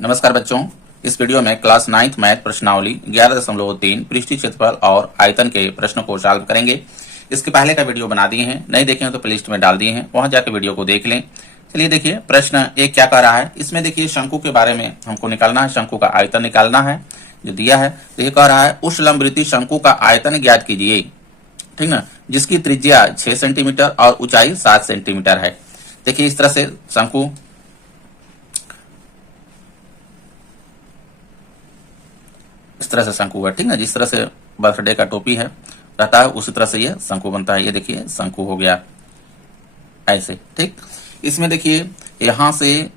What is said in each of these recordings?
नमस्कार बच्चों, इस वीडियो में क्लास 9th मैथ प्रश्नावली 11.3 पृष्ठीय क्षेत्रफल और आयतन के प्रश्न को सॉल्व करेंगे। इसके पहले का वीडियो बना दिए हैं, नहीं देखे हैं तो प्लेलिस्ट में डाल दिए हैं, वहां जाकर वीडियो को देख लें। चलिए देखिए प्रश्न एक क्या कह रहा है। इसमें देखिए शंकु के बारे में हमको निकालना है, शंकु का आयतन निकालना है जो दिया है। तो ये कह रहा है उस लंबवृत्तीय शंकु का आयतन ज्ञात कीजिए, ठीक ना, जिसकी त्रिज्या 6 सेंटीमीटर और ऊंचाई 7 सेंटीमीटर है। देखिए इस तरह से शंकु, इस तरह से शंकु है, ठीक ना। जिस तरह से बर्थडे का टोपी है रहता है उसी तरह से ये शंकु बनता है। ये देखिए शंकु हो गया ऐसे, ठीक। इसमें देखिए यहां से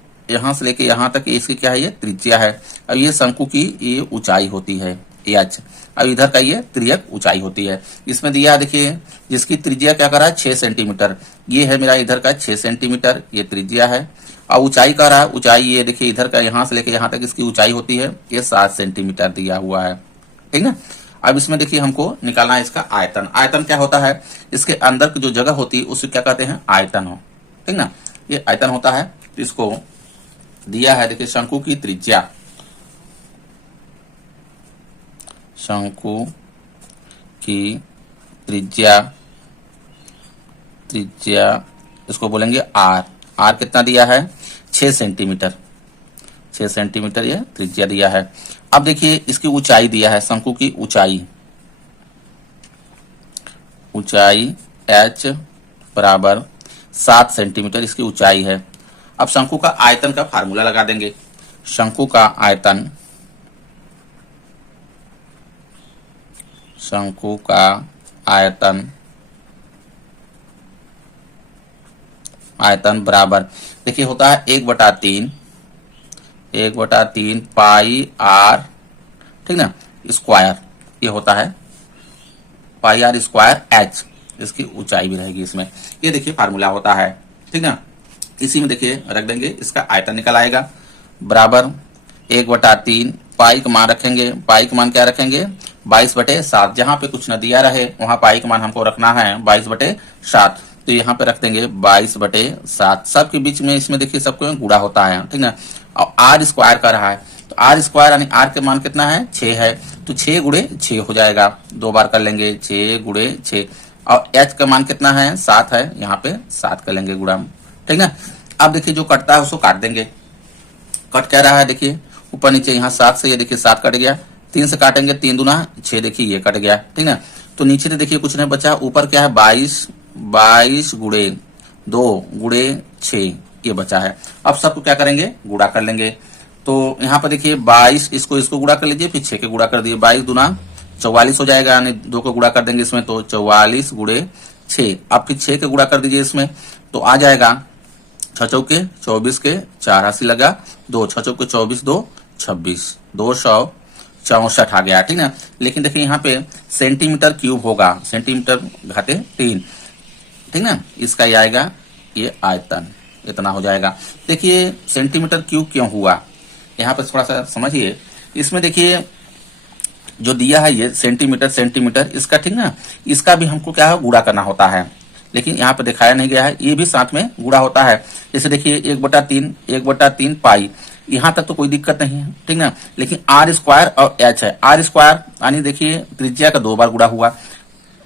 लेके यहां तक इसकी क्या है, ये त्रिज्या है। अब ये शंकु की ये ऊंचाई होती है h। अब इधर का ये त्रियक ऊंचाई होती है। इसमें दिया देखिए जिसकी त्रिज्या क्या कर रहा है 6 सेंटीमीटर। ये है मेरा इधर का 6 सेंटीमीटर, ये त्रिज्या है। और ऊंचाई का रहा, ऊंचाई ये देखिए इधर का यहां से लेके यहां तक इसकी ऊंचाई होती है, ये 7 सेंटीमीटर दिया हुआ है, ठीक ना। अब इसमें देखिए हमको निकालना है इसका आयतन। आयतन क्या होता है, इसके अंदर की जो जगह होती है उसे क्या कहते हैं, आयतन हो, ठीक ना। ये आयतन होता है। तो इसको दिया है देखिए शंकु की त्रिज्या, शंकु की त्रिज्या इसको बोलेंगे आर। आर कितना दिया है, 6 सेंटीमीटर। 6 सेंटीमीटर ये त्रिज्या दिया है। अब देखिए इसकी ऊंचाई दिया है, शंकु की ऊंचाई h बराबर 7 सेंटीमीटर इसकी ऊंचाई है। अब शंकु का आयतन का फार्मूला लगा देंगे। शंकु का आयतन बराबर देखिए होता है 1/3 पाई आर, ठीक ना, स्क्वायर। ये होता है पाई आर स्क्वायर h। इसकी ऊंचाई भी रहेगी इसमें। ये देखिए फार्मूला होता है, ठीक ना। इसी में देखिए रख देंगे, इसका आयतन निकल आएगा बराबर 1/3 पाई का मान रखेंगे। पाई का मान क्या रखेंगे, 22/7। जहां पे कुछ न दिया रहे वहां पाई का मान हमको रखना है 22/7। तो यहाँ पे रख देंगे 22/7। सबके बीच में इसमें देखिए सबको गुणा होता है, ठीक ना। और आर स्क्वायर का रहा है, तो आर स्क्वायर यानी आर के मान कितना है, 6 है। तो 6 गुणे 6 हो जाएगा, 2 बार कर लेंगे 6 गुणे 6। और एच का मान कितना है, 7 है। यहाँ पे 7 कर लेंगे गुणा, ठीक ना। अब देखिए जो कटता है उसको काट देंगे। कट क्या रहा है देखिए ऊपर नीचे, यहाँ 7 से ये देखिए 7 कट गया। 3 से काटेंगे 3 दूना 6, देखिए ये कट गया, ठीक ना। तो नीचे से देखिए कुछ नहीं बचा, ऊपर क्या है 22 गुणे 2 गुणे 6 ये बचा है। अब सबको क्या करेंगे, गुणा कर लेंगे। तो यहाँ पर देखिए 22, इसको गुणा कर लीजिए, फिर 6 के गुणा कर दिए, 22 दूना 44 हो जाएगा, यानी 2 को गुणा कर देंगे इसमें, तो 44 गुणे 6। अब फिर 6 के गुणा कर दीजिए इसमें, तो आ जाएगा 6 चौके 24 के 4 80 लगा, 2 6 चौके 24 2 26, 264 आ गया, ठीक ना। लेकिन देखिए यहाँ पे सेंटीमीटर क्यूब होगा, सेंटीमीटर घाते 3, ठीक ना। इसका ये आएगा ये आयतन इतना हो जाएगा। देखिए सेंटीमीटर क्यूब क्यों हुआ, यहाँ पे थोड़ा सा समझिए। इसमें देखिए जो दिया है ये सेंटीमीटर इसका, ठीक ना, इसका भी हमको क्या है गुणा करना होता है, लेकिन यहाँ पे दिखाया नहीं गया है, ये भी साथ में गुणा होता है। जैसे देखिए 1/3 पाई, यहाँ तक तो कोई दिक्कत नहीं है, ठीक ना। लेकिन आर स्क्वायर और एच है, आर स्क्वायर यानी देखिए त्रिज्या का 2 बार गुणा हुआ,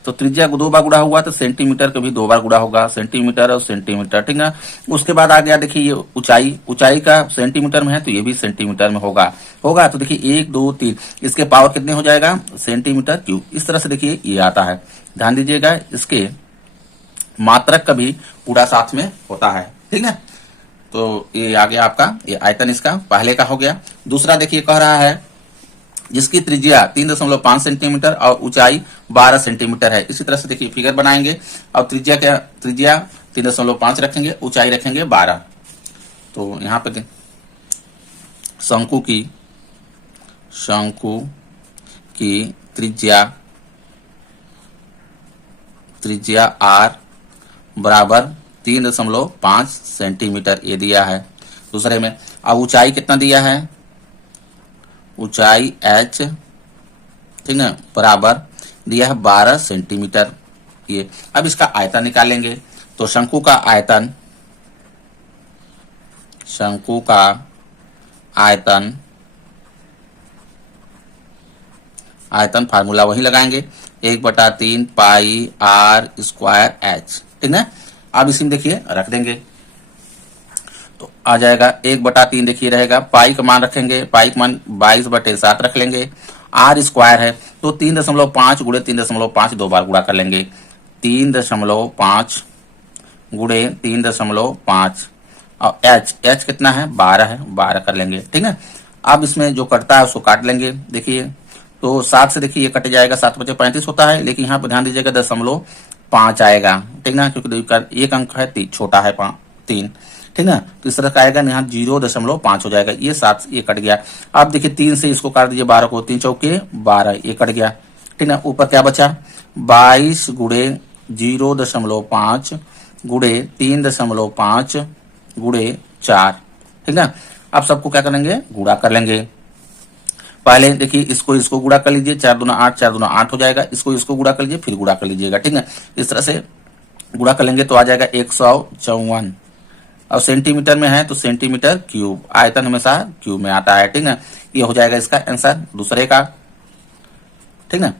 तो त्रिज्या को 2 बार गुणा हुआ तो सेंटीमीटर का भी 2 बार गुणा होगा, सेंटीमीटर और सेंटीमीटर, ठीक ना। उसके बाद आ गया देखिए ये ऊंचाई का सेंटीमीटर में है तो ये भी सेंटीमीटर में होगा। तो देखिए 1 2 3 इसके पावर कितने हो जाएगा, सेंटीमीटर क्यूब। इस तरह से देखिए ये आता है। ध्यान दीजिएगा इसके मात्रक का भी पूरा साथ में होता है, ठीक है। तो ये आ गया आपका ये आयतन, इसका पहले का हो गया। दूसरा देखिए कह रहा है जिसकी त्रिज्या 3.5 सेंटीमीटर और ऊंचाई 12 सेंटीमीटर है। इसी तरह से देखिए फिगर बनाएंगे। अब त्रिज्या 3.5 रखेंगे, ऊंचाई रखेंगे 12। तो यहाँ पे शंकु की त्रिज्या आर बराबर 3.5 सेंटीमीटर ये दिया है दूसरे में। अब ऊंचाई कितना दिया है, ऊंचाई h, ठीक ना, बराबर दिया है 12 सेंटीमीटर ये। अब इसका आयतन निकालेंगे। तो शंकु का आयतन, आयतन फार्मूला वही लगाएंगे 1/3 पाई आर स्क्वायर एच, ठीक है। अब इसी में देखिए रख देंगे तो आ जाएगा 1/3 देखिए रहेगा, पाई का मान रखेंगे, पाई का मान 22/7 रख लेंगे, आर स्क्वायर है तो 3.5 गुणे 3.5 दो बार गुणा कर लेंगे, 3.5 गुणे 3.5 और एच कितना है 12 है, 12 कर लेंगे, ठीक है। अब इसमें जो कटता है उसको काट लेंगे, देखिए तो 7 से देखिए ये कट जाएगा, 7×5 = 35 होता है, लेकिन यहाँ पर ध्यान दीजिएगा 0.5 आएगा, ठीक ना, क्योंकि एक अंक है छोटा है 3, ठीक ना, तो इस तरह का आएगा, यहाँ 0.5 हो जाएगा, ये 7 ये कट गया। अब देखिए 3 से इसको काट दीजिए 12 को, 3 चौके 12 ये कट गया, ठीक ना। ऊपर क्या बचा 22 गुणे 0.5 गुणे 3.5 गुणे 4, ठीक ना। अब सबको क्या करेंगे गुणा कर लेंगे, पहले देखिए इसको गुणा कर लीजिए, 4 दूना 8, 4 दूना 8 हो जाएगा, इसको गुणा कर लीजिए फिर गुणा कर लीजिएगा, ठीक है। इस तरह से गुणा कर लेंगे तो आ जाएगा 154, और सेंटीमीटर में है तो सेंटीमीटर क्यूब, आयतन हमेशा क्यूब में आता है, ठीक है। ये हो जाएगा इसका आंसर दूसरे का, ठीक है।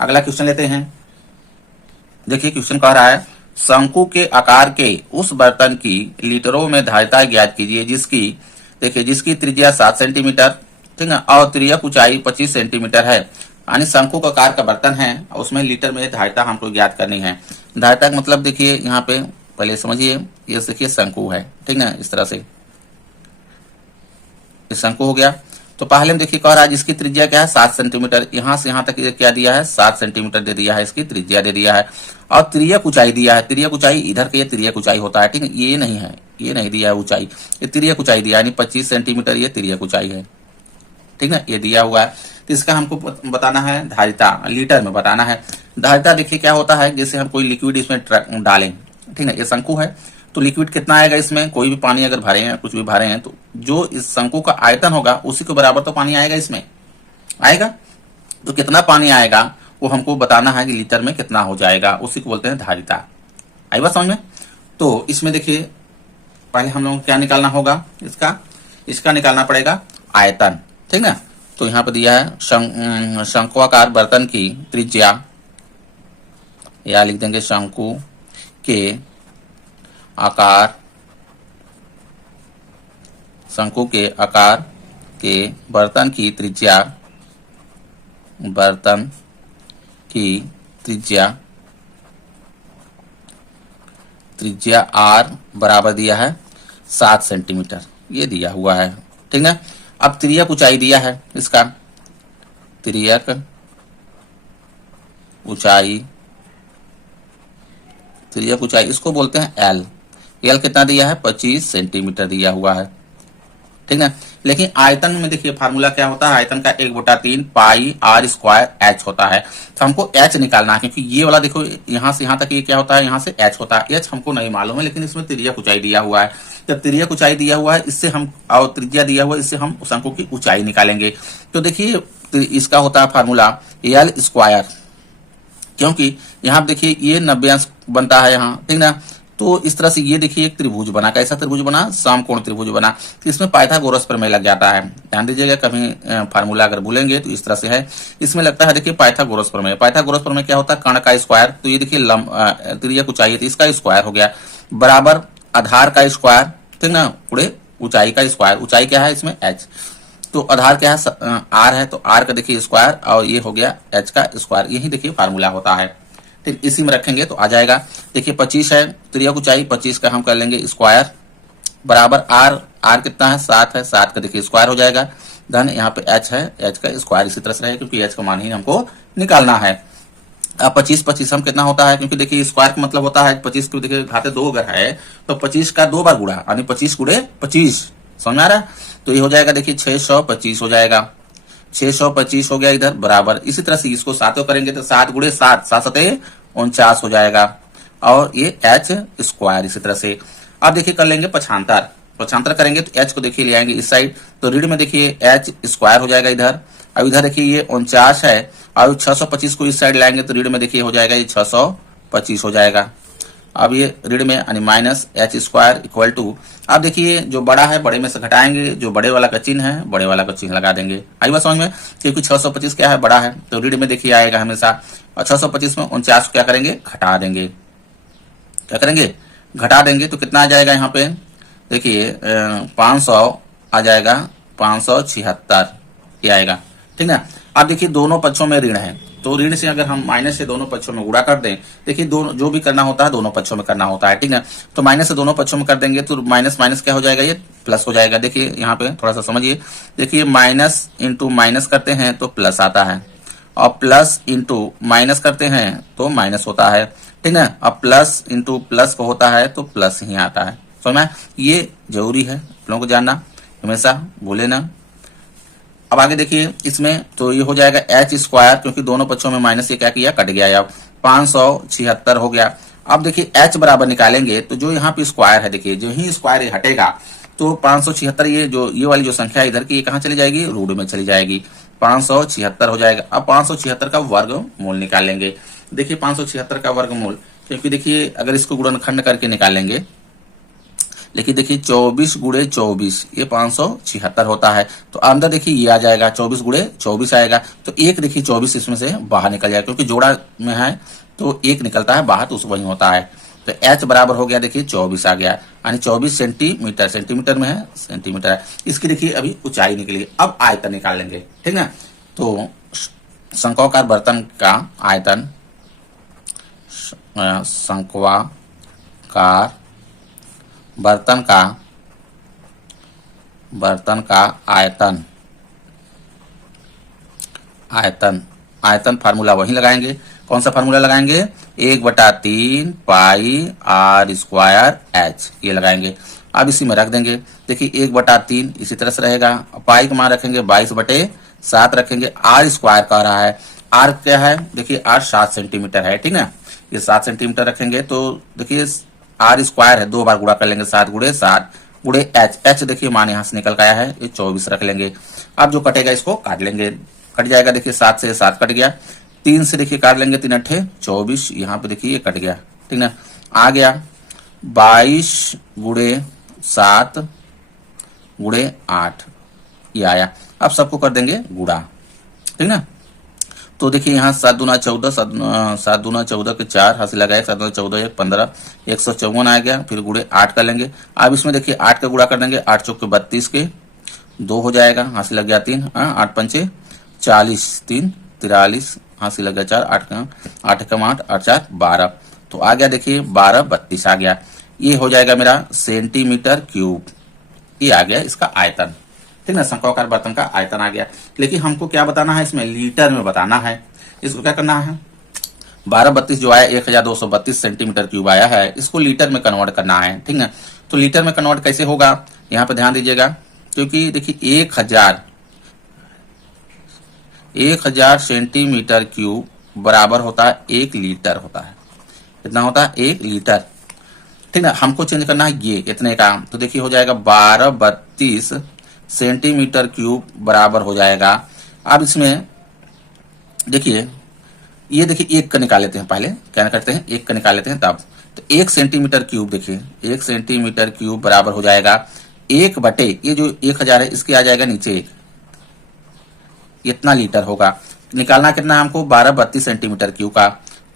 अगला क्वेश्चन लेते हैं, देखिए क्वेश्चन कह रहा है शंकु के आकार के उस बर्तन की लीटरों में धारिता ज्ञात कीजिए जिसकी, देखिए जिसकी त्रिज्या 7 सेंटीमीटर, ठीक है, और त्रिज्या ऊंचाई 25 सेंटीमीटर है, यानी शंकु का आकार का बर्तन है और उसमें लीटर में धारिता हमको ज्ञात करनी है। धारिता का मतलब देखिए यहाँ पे पहले समझिए, ये देखिए शंकु है, ठीक है, इस तरह से शंकु हो गया। तो पहले में देखिए कह रहा है जिसकी त्रिज्या क्या है 7 सेंटीमीटर, यहां से यहां तक ये क्या दिया है 7 सेंटीमीटर दे दिया है, इसकी त्रिज्या दे दिया है, और तिर्यक ऊंचाई दिया है, तिर्यक ऊंचाई इधर के ये तिर्यक ऊंचाई होता है, ठीक है, ये नहीं है, ये नहीं दिया है ऊंचाई, ये तिर्यक ऊंचाई दिया है, यानी 25 सेंटीमीटर ये तिर्यक ऊंचाई है, ठीक है, ये दिया हुआ है। तो इसका हमको बताना है धारिता, लीटर में बताना है। धारिता देखिए क्या होता है, जैसे हम कोई लिक्विड इसमें डालें, ठीक है, ये शंकु है तो लिक्विड कितना आएगा इसमें, कोई भी पानी अगर भरे हैं कुछ भी भरे हैं तो जो इस शंकु का आयतन होगा उसी के बराबर तो पानी आएगा, इसमें आएगा, तो कितना पानी आएगा वो हमको बताना है कि लीटर में कितना हो जाएगा, उसी को बोलते हैं धारिता। आई बात समझ में। तो इसमें देखिए पहले हम लोगों को क्या निकालना होगा, इसका निकालना पड़ेगा आयतन, ठीक है। तो यहाँ पे दिया है शंक्वाकार बर्तन की त्रिज्या, या लिख देंगे शंकु के आकार, शंकु के आकार के बर्तन की त्रिज्या, बर्तन की त्रिज्या आर बराबर दिया है 7 सेंटीमीटर, ये दिया हुआ है, ठीक है। अब तिर्यक ऊंचाई दिया है, इसका तिर्यक ऊंचाई, तिर्यक ऊंचाई इसको बोलते हैं एल, एल कितना दिया है 25 सेंटीमीटर दिया हुआ है, ठीक है। लेकिन आयतन में देखिए फार्मूला क्या होता है, आयतन का 1/3 पाई आर स्क्वायर एच होता है, तो हमको एच निकालना है, क्योंकि ये वाला देखो यहाँ से यहाँ तक ये क्या होता है, यहाँ से एच होता है, एच हमको नहीं मालूम है, लेकिन इसमें तिर्यक ऊंचाई दिया हुआ है, जब तिर्यक ऊंचाई दिया हुआ है इससे हम, और त्रिज्या दिया हुआ है इससे हम शंकु की ऊंचाई निकालेंगे। तो देखिए इसका होता है फार्मूला एल स्क्वायर, क्योंकि यहाँ देखिए ये 90 अंश बनता है यहाँ, ठीक ना। तो इस तरह से ये देखिए एक त्रिभुज बना, कैसा त्रिभुज बना, समकोण त्रिभुज बना, तो इसमें पाइथागोरस प्रमेय लग जाता है, ध्यान दीजिएगा, कभी फार्मूला अगर भूलेंगे तो इस तरह से है, इसमें लगता है देखिए पाइथागोरस प्रमेय। पाइथागोरस प्रमेय क्या होता है, कर्ण का स्क्वायर, तो ये देखिए तिर्यक ऊंचाई तो इसका स्क्वायर हो गया, बराबर आधार का स्क्वायर, ठीक ना, पूरे ऊंचाई का स्क्वायर, ऊंचाई क्या है इसमें एच, तो आधार क्या है आर है, तो आर का देखिए स्क्वायर, और ये हो गया एच का स्क्वायर, यही देखिए फार्मूला होता है, ठीक, इसी में रखेंगे तो आ जाएगा। देखिए 25 है तिर्यक ऊंचाई, 25 का हम कर लेंगे स्क्वायर, बराबर आर कितना है 7 है, 7 का देखिए स्क्वायर हो जाएगा, धन यहाँ पे एच है, एच का स्क्वायर इसी तरह से रहेगा, क्योंकि एच का मान ही हमको निकालना है। अब 25 हम कितना होता है, क्योंकि देखिए स्क्वायर का मतलब होता है 25 को देखिए घाते 2 अगर है तो 25 का 2 बार गुणा, यानी 25 गुणे 25, समझ आ रहा है। तो ये हो जाएगा देखिए 625 हो जाएगा, 625 हो गया इधर, बराबर इसी तरह से इसको 7 करेंगे तो 7 गुणे 7, 7 7 49 हो जाएगा, और ये एच स्क्वायर इसी तरह से। अब देखिए कर लेंगे पक्षांतर करेंगे तो एच को देखिए ले आएंगे इस साइड, तो रीड में देखिए एच स्क्वायर हो जाएगा इधर, अब इधर देखिए ये 49 है, और 625 को इस साइड लाएंगे तो रीड में देखिए हो जाएगा ये 625 हो जाएगा, अब ये ऋण में यानी minus H square equal to, अब देखिए जो बड़ा है बड़े में से घटाएंगे, जो बड़े वाला का चिन्ह है बड़े वाला का चिन्ह लगा देंगे। आई बात समझ में, क्योंकि 625 क्या है, बड़ा है, तो ऋण में देखिए आएगा हमेशा, और 625 में 49 क्या करेंगे, घटा देंगे। क्या करेंगे, घटा देंगे, तो कितना आ जाएगा यहाँ पे, देखिए 500 आ जाएगा, 576 ये आएगा। ठीक है। अब देखिए दोनों पक्षों में ऋण है, तो ऋण से अगर हम माइनस से दोनों पक्षों में गुणा कर दें, देखिए दोनों जो भी करना होता है दोनों पक्षों में करना होता है। ठीक है, तो माइनस से दोनों पक्षों में कर देंगे तो माइनस माइनस क्या हो जाएगा, ये प्लस हो जाएगा। देखिए यहाँ पे थोड़ा सा समझिए, देखिए माइनस इंटू माइनस करते हैं तो प्लस आता है, और प्लस इंटू माइनस करते हैं तो माइनस होता है। ठीक है, अब प्लस इंटू प्लस को होता है तो प्लस ही आता है। समझ में, ये जरूरी है आप लोगों को जानना, हमेशा भूले ना। अब आगे देखिए इसमें, तो ये हो जाएगा एच स्क्वायर, क्योंकि दोनों पक्षों में माइनस ये क्या किया, कट गया, अब 576 हो गया। अब देखिए एच बराबर निकालेंगे, तो जो यहाँ पे स्क्वायर है, देखिए जो ही स्क्वायर ये हटेगा तो 576, ये जो ये वाली जो संख्या इधर की, ये कहाँ चली जाएगी, रूट में चली जाएगी, 576 हो जाएगा। अब 576 का वर्गमूल निकालेंगे। देखिए 576 का वर्गमूल, क्योंकि देखिए अगर इसको गुणनखंड करके निकालेंगे, लेकिन देखिए 24 गुणे 24 ये 576 होता है, तो अंदर देखिए ये आ जाएगा 24 गुणे 24 आएगा, तो एक देखिए 24 इसमें से बाहर निकल जाएगा, क्योंकि जोड़ा में है तो एक निकलता है बाहर, तो उस वही होता है। तो h बराबर हो गया, देखिए 24 आ गया, यानी 24 सेंटीमीटर, सेंटीमीटर में है, सेंटीमीटर है। इसकी देखिए अभी ऊंचाई निकली। अब आयतन निकाल लेंगे। ठीक है, तो शंक्वाकार बर्तन का आयतन, शंक्वाकार बर्तन का आयतन, आयतन फार्मूला वही लगाएंगे। कौन सा फार्मूला लगाएंगे, 1/3 पाई आर स्क्वायर एच, ये लगाएंगे। अब इसी में रख देंगे। देखिए 1/3 इसी तरह से रहेगा, पाई का मान रखेंगे 22/7 रखेंगे। आर स्क्वायर कह रहा है, आर क्या है, देखिए आर 7 सेंटीमीटर है। ठीक है, ये 7 सेंटीमीटर रखेंगे, तो देखिए आर स्क्वायर है, 2 बार गुणा कर लेंगे, 7 गुणे 7 गुणे एच, एच देखिए मान यहां से निकल के आया है, ये 24 रख लेंगे। अब जो कटेगा इसको काट लेंगे, कट जाएगा। देखिए 7 से 7 कट गया, 3 से देखिए काट लेंगे, 3 अट्ठे 24, यहाँ पे देखिए ये कट गया। ठीक है, आ गया 22 गुणे 7 गुणे 8, ये आया। अब सबको कर देंगे गुणा। ठीक है, तो देखिए यहाँ 7 दूना 14, 7 दूना 14 के 4 हासिल लगाए, 7 दूना 14 1 15, 154 आ गया। फिर गुणे 8 कर लेंगे। अब इसमें देखिए 8 का गुणा कर देंगे, 8 चौक के 32 के 2 हो जाएगा, हासिल लग गया 3, 8 पंचे 40, 3 43, हासिल लग गया 4, 8 का 8 कम 8 8 4 12, तो आ गया देखिए 12 32 आ गया। ये हो जाएगा मेरा सेंटीमीटर क्यूब, ये आ गया इसका आयतन। ठीक है, शंक्वाकार बर्तन का आयतन आ गया। लेकिन हमको क्या बताना है, इसमें लीटर में बताना है। इसको क्या करना है, 1232 जो आया 1232 सेंटीमीटर क्यूब आया है, इसको लीटर में कन्वर्ट करना है। ठीक है, तो लीटर में कन्वर्ट कैसे होगा, यहाँ पे ध्यान दीजिएगा, क्योंकि देखिए 1000 सेंटीमीटर क्यूब बराबर होता है 1 लीटर होता है। कितना होता है, 1 लीटर। ठीक है, हमको चेंज करना है ये इतने का, तो देखिए हो जाएगा 1232 सेंटीमीटर क्यूब बराबर हो जाएगा। अब इसमें देखिए, ये देखिए 1 का निकाल लेते हैं, पहले क्या करते हैं 1 का निकाल लेते हैं तब, तो 1 सेंटीमीटर क्यूब, देखिए 1 सेंटीमीटर क्यूब बराबर हो जाएगा 1 बटे ये जो 1000 है इसके आ जाएगा नीचे 1, इतना लीटर होगा। निकालना कितना है हमको, 1232 सेंटीमीटर क्यूब का,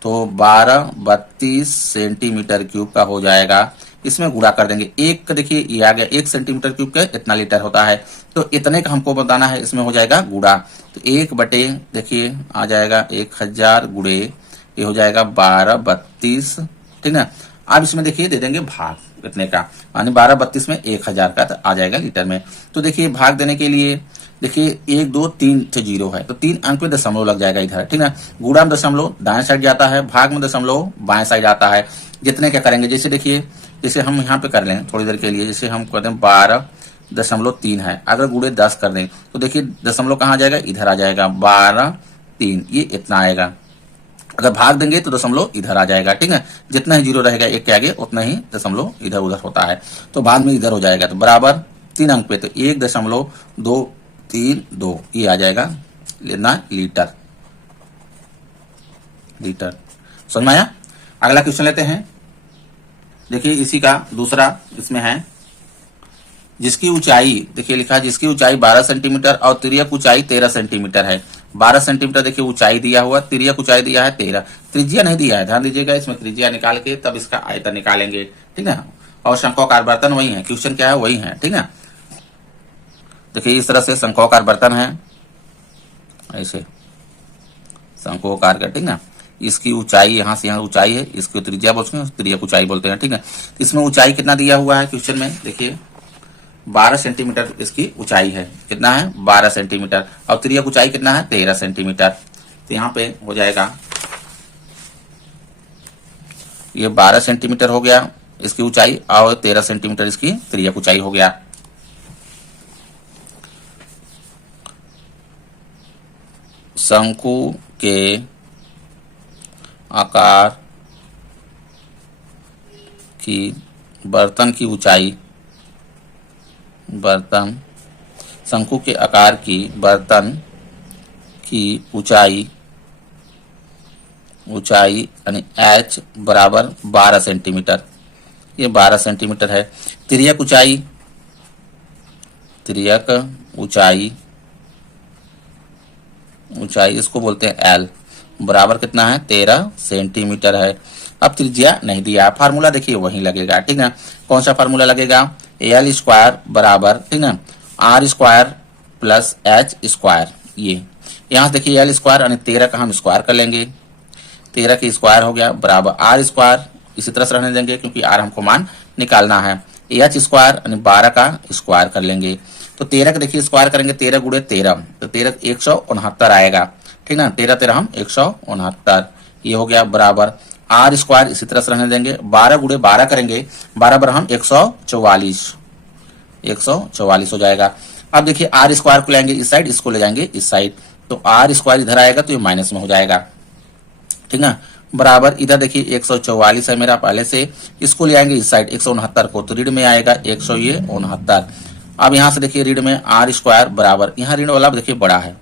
तो 1232 सेंटीमीटर क्यूब का हो जाएगा। इसमें गुणा कर देंगे, 1 का देखिए ये आ गया 1 सेंटीमीटर क्यूब का इतना लीटर होता है, तो इतने का हमको बताना है, इसमें हो जाएगा गुणा। तो 1 बटे देखिए आ जाएगा 1000 गुणे ये हो जाएगा 1232। ठीक है, अब इसमें देखिए दे देंगे भाग इतने का, यानी 1232 में 1000 का आ जाएगा लीटर में। तो देखिए भाग देने के लिए देखिए 1 2 3 से 0 है, तो 3 अंक में दशमलव लग जाएगा इधर। ठीक है, गुणा में दशमलव दाएं साइड जाता है, भाग में दशमलव बाएं साइड आता है। जितने क्या करेंगे, जैसे देखिए जैसे हम यहाँ पे कर लें थोड़ी देर के लिए, जैसे हम कर दें 12.3 है, अगर गुणे 10 कर दें तो देखिए दशमलव कहाँ आ जाएगा, इधर आ जाएगा 12.3, ये इतना आएगा। अगर भाग देंगे तो दशमलव इधर आ जाएगा। ठीक है, जितना ही 0 रहेगा 1 के आगे उतना ही दशमलव इधर उधर होता है, तो बाद में इधर हो जाएगा, तो बराबर 3 अंक पे, तो 1.232 ये आ जाएगा लेना लीटर। लीटर समझ में आया। अगला क्वेश्चन लेते हैं। देखिए इसी का दूसरा इसमें है, जिसकी ऊंचाई देखिए लिखा है, जिसकी ऊंचाई 12 सेंटीमीटर और तिर्यक ऊंचाई 13 सेंटीमीटर है। 12 सेंटीमीटर देखिए ऊंचाई दिया हुआ, तिर्यक ऊंचाई दिया है 13, त्रिज्या नहीं दिया है, ध्यान दीजिएगा, इसमें त्रिज्या निकाल के तब इसका आयतन निकालेंगे, ठीक है। और शंक्वाकार बर्तन वही है, क्वेश्चन क्या है वही है, ठीक है। देखिए इस तरह से शंक्वाकार बर्तन है, ऐसे शंक्वाकार का, ठीक ना। इसकी ऊंचाई यहाँ से यहाँ ऊंचाई है, इसकी त्रिज्या बोलते हैं, तिर्यक ऊंचाई बोलते हैं, ठीक है। इसमें ऊंचाई कितना दिया हुआ है क्वेश्चन में, देखिए 12 सेंटीमीटर इसकी ऊंचाई है, कितना है 12 सेंटीमीटर, और तिर्यक ऊंचाई कितना है 13 सेंटीमीटर। तो यहाँ पे हो जाएगा ये 12 सेंटीमीटर हो गया इसकी ऊंचाई, और 13 सेंटीमीटर इसकी तिर्यक ऊंचाई हो गया। शंकु के आकार की बर्तन की ऊंचाई, बर्तन शंकु के आकार की बर्तन की ऊंचाई यानी h बराबर 12 सेंटीमीटर, ये 12 सेंटीमीटर है। तिर्यक ऊंचाई इसको बोलते हैं l, बराबर कितना है 13 सेंटीमीटर है। अब त्रिज्या नहीं दिया, फार्मूला देखिए वही लगेगा, ठीक ना। कौन सा फार्मूला लगेगा, एल स्क्वायर बराबर, ठीक ना, R square plus H square. ये यहाँ से देखिए एल स्क्वायर यानी 13 का हम स्क्वायर कर लेंगे, 13 की स्क्वायर हो गया बराबर आर स्क्वायर, इसी तरह से रहने देंगे क्योंकि आर हमको मान निकालना है। एच स्क्वायर यानी 12 का स्क्वायर कर लेंगे, तो 13 का देखिए स्क्वायर करेंगे 13 गुणे 13, तो 13 169 आएगा, ठीक ना। 13 13 हम 169, ये हो गया बराबर आर स्क्वायर, इसी तरह से रहने देंगे, 12 गुणे 12 करेंगे, 12 बराबर हम 144 हो जाएगा। अब देखिए आर स्क्वायर को लेंगे इस साइड, इसको ले जाएंगे इस साइड, तो आर स्क्वायर इधर आएगा तो ये माइनस में हो जाएगा, ठीक है। बराबर इधर देखिए 144 है मेरा पहले से, इसको ले आएंगे इस साइड 169 को, तो ऋण में आएगा 169। अब यहाँ से देखिए ऋण में आर स्क्वायर बराबर, यहाँ ऋण वाला देखिए बड़ा है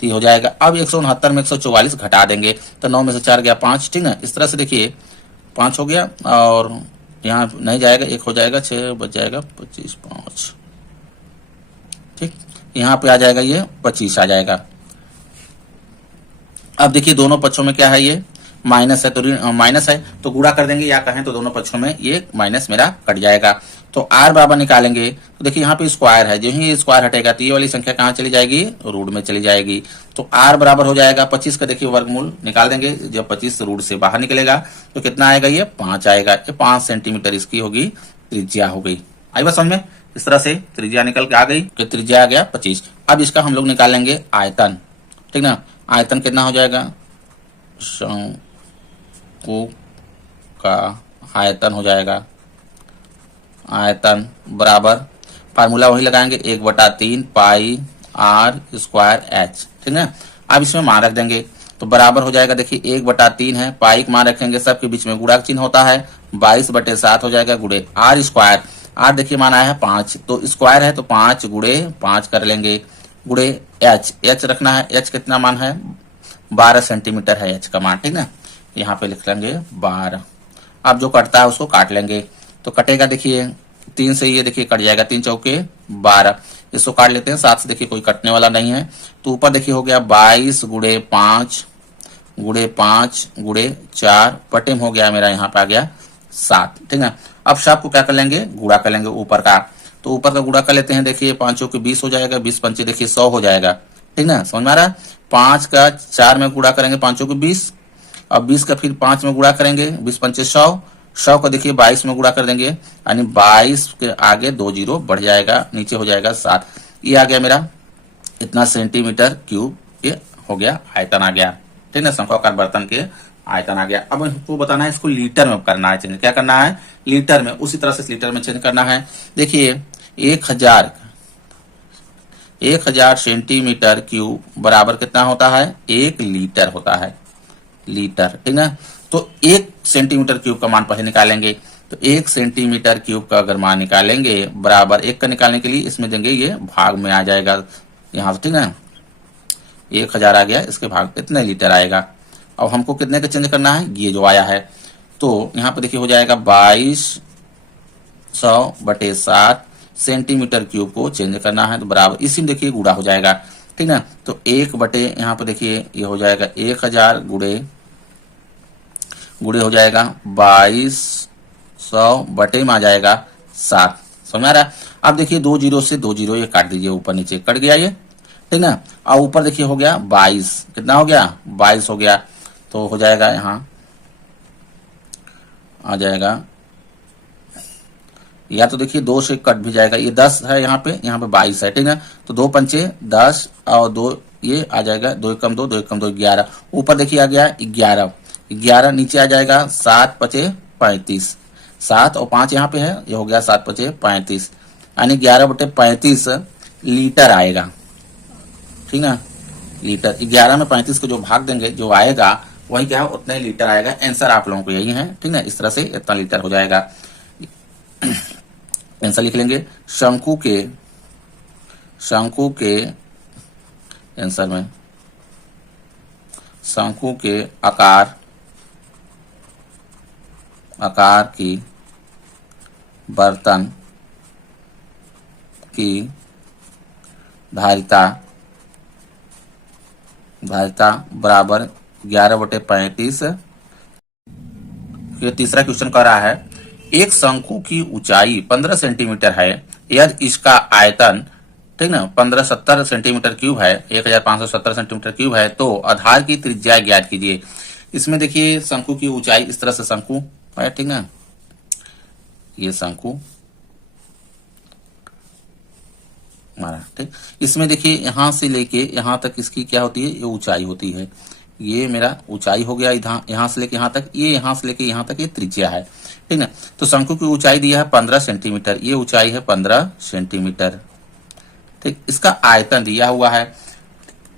तो ये हो जाएगा। अब 169 में 144 घटा देंगे, तो 9 में से 4 गया 5, ठीक है। इस तरह से देखिए 5 हो गया, और यहाँ नहीं जाएगा, 1 हो जाएगा, 6 बच जाएगा, 25 5, ठीक। यहाँ पे आ जाएगा ये 25 आ जाएगा। अब देखिए दोनों पक्षों में क्या है, ये माइनस है, तो माइनस है तो गुणा कर देंगे, या कहें तो दोनों पक्षों में ये माइनस मेरा कट जाएगा। तो आर बराबर निकालेंगे, तो देखिए यहाँ पे स्क्वायर है, जो ही स्क्वायर हटेगा तो ये वाली संख्या कहाँ चली जाएगी, रूट में चली जाएगी। तो आर बराबर हो जाएगा 25 का देखिए वर्गमूल निकाल देंगे, जब 25 रूट से बाहर निकलेगा तो कितना आएगा, ये 5 आएगा। ये 5 सेंटीमीटर इसकी होगी त्रिज्या हो गई। आई बात समझ में, इस तरह से त्रिज्या निकल के आ गई, तो त्रिज्या आ गया 25। अब इसका हम लोग निकालेंगे आयतन, ठीक ना। आयतन कितना हो जाएगा, शंकु का आयतन हो जाएगा, आयतन बराबर फार्मूला वही लगाएंगे 1/3 पाई आर स्क्वायर एच, ठीक है। अब इसमें मान रख देंगे, तो बराबर हो जाएगा देखिए 1/3 है, पाई का मान रखेंगे, सबके बीच में गुणा चिन्ह होता है, 22/7 हो जाएगा गुणे आर स्क्वायर। आर देखिए मान आया है 5, तो स्क्वायर है तो 5 गुणे 5 कर लेंगे, गुणे एच रखना है, एच कितना मान है 12 सेंटीमीटर है एच का मान, ठीक ना। यहाँ पे लिख लेंगे 12। अब जो कटता है उसको काट लेंगे, तो कटेगा देखिए 3 से, ये देखिए कट जाएगा, 3 चौके 12, इसको काट लेते हैं, 7 से देखिए कोई कटने वाला नहीं है, तो ऊपर देखिए हो गया 22 गुणे 5 गुणे 4 पटेम हो गया मेरा, यहाँ पे आ गया 7, ठीक है। अब सब को क्या कर लेंगे, गुणा कर लेंगे ऊपर का, तो ऊपर का गुणा कर लेते हैं, देखिए 5 चौके 20 हो जाएगा, 20 पंचे देखिए 100 हो जाएगा, ठीक ना, समझ में आ रहा है। 5 का 4 में गुणा करेंगे 5 चौके 20, अब 20 का फिर 5 में गुणा करेंगे, 20 पंचे 100 को देखिए 22 में गुणा कर देंगे, यानी 22 के आगे 2 जीरो बढ़ जाएगा, नीचे हो जाएगा 7। ये आ गया मेरा इतना सेंटीमीटर क्यूब, ये हो गया आयतन आ गया, ठीक है। शंक्वाकार बर्तन के आयतन आ गया। अब हमको बताना है इसको लीटर में करना है चेंज, क्या करना है लीटर में, उसी तरह से लीटर में चेंज करना है। देखिए 1000 सेंटीमीटर क्यूब बराबर कितना होता है, 1 लीटर होता है, लीटर, ठीक है। तो 1 सेंटीमीटर क्यूब का मान पहले निकालेंगे, तो 1 सेंटीमीटर क्यूब का अगर मान निकालेंगे बराबर 1 का निकालने के लिए इसमें देंगे, ये भाग में आ जाएगा यहाँ से, ठीक है। 1000 आ गया, इसके भाग कितने लीटर आएगा। अब हमको कितने का चेंज करना है, ये जो आया है तो यहाँ पे देखिए हो जाएगा 2200/7 सेंटीमीटर क्यूब को चेंज करना है, तो बराबर इसी में देखिए गुणा हो जाएगा, ठीक ना। तो 1 यहाँ पे देखिए ये हो जाएगा 1000 गुणे हो जाएगा 2200 में आ जाएगा 7। समझ आ रहा है। अब देखिए 2 जीरो से 2 जीरो ये काट दीजिए, ऊपर नीचे कट गया ये, ठीक ना। और ऊपर देखिए हो गया 22, कितना हो गया 22 हो गया, तो हो जाएगा यहाँ आ जाएगा, या तो देखिए 2 से कट भी जाएगा, ये 10 है यहाँ पे 22 है, ठीक है। तो 2 पंचे 10 और 2 ये आ जाएगा, 2 एकम 2 2 एकम 2 11, ऊपर देखिए आ गया 11 नीचे आ जाएगा 7 पचे 35, 7 और 5 यहाँ पे है, ये हो गया 7 पचे 35, यानी 11/35 लीटर आएगा, ठीक ना। लीटर 11 में 35 को जो भाग देंगे जो आएगा वही क्या है उतना ही लीटर आएगा। आंसर आप लोगों को यही है, ठीक ना। इस तरह से इतना लीटर हो जाएगा। आंसर लिख लेंगे, शंकु के आंसर में शंकु के आकार की बर्तन की धारिता बराबर 11/35। ये तीसरा क्वेश्चन कह रहा है, एक शंकु की ऊंचाई 15 सेंटीमीटर है, यदि इसका आयतन, ठीक ना, 1570 सेंटीमीटर क्यूब है, 1570 सेंटीमीटर क्यूब है, तो आधार की त्रिज्या ज्ञात कीजिए। इसमें देखिए शंकु की ऊंचाई, इस तरह से शंकु है, ठीक ना, ये शंकु हमारा, ठीक। इसमें देखिए यहां से लेके यहां तक इसकी क्या होती है, ये ऊंचाई होती है, ये मेरा ऊंचाई हो गया यहां से लेके यहां तक, ये यहां से लेके यहां तक ये त्रिज्या है, ठीक ना। तो शंकु की ऊंचाई दिया है 15 सेंटीमीटर, ये ऊंचाई है 15 सेंटीमीटर, ठीक। इसका आयतन दिया हुआ है,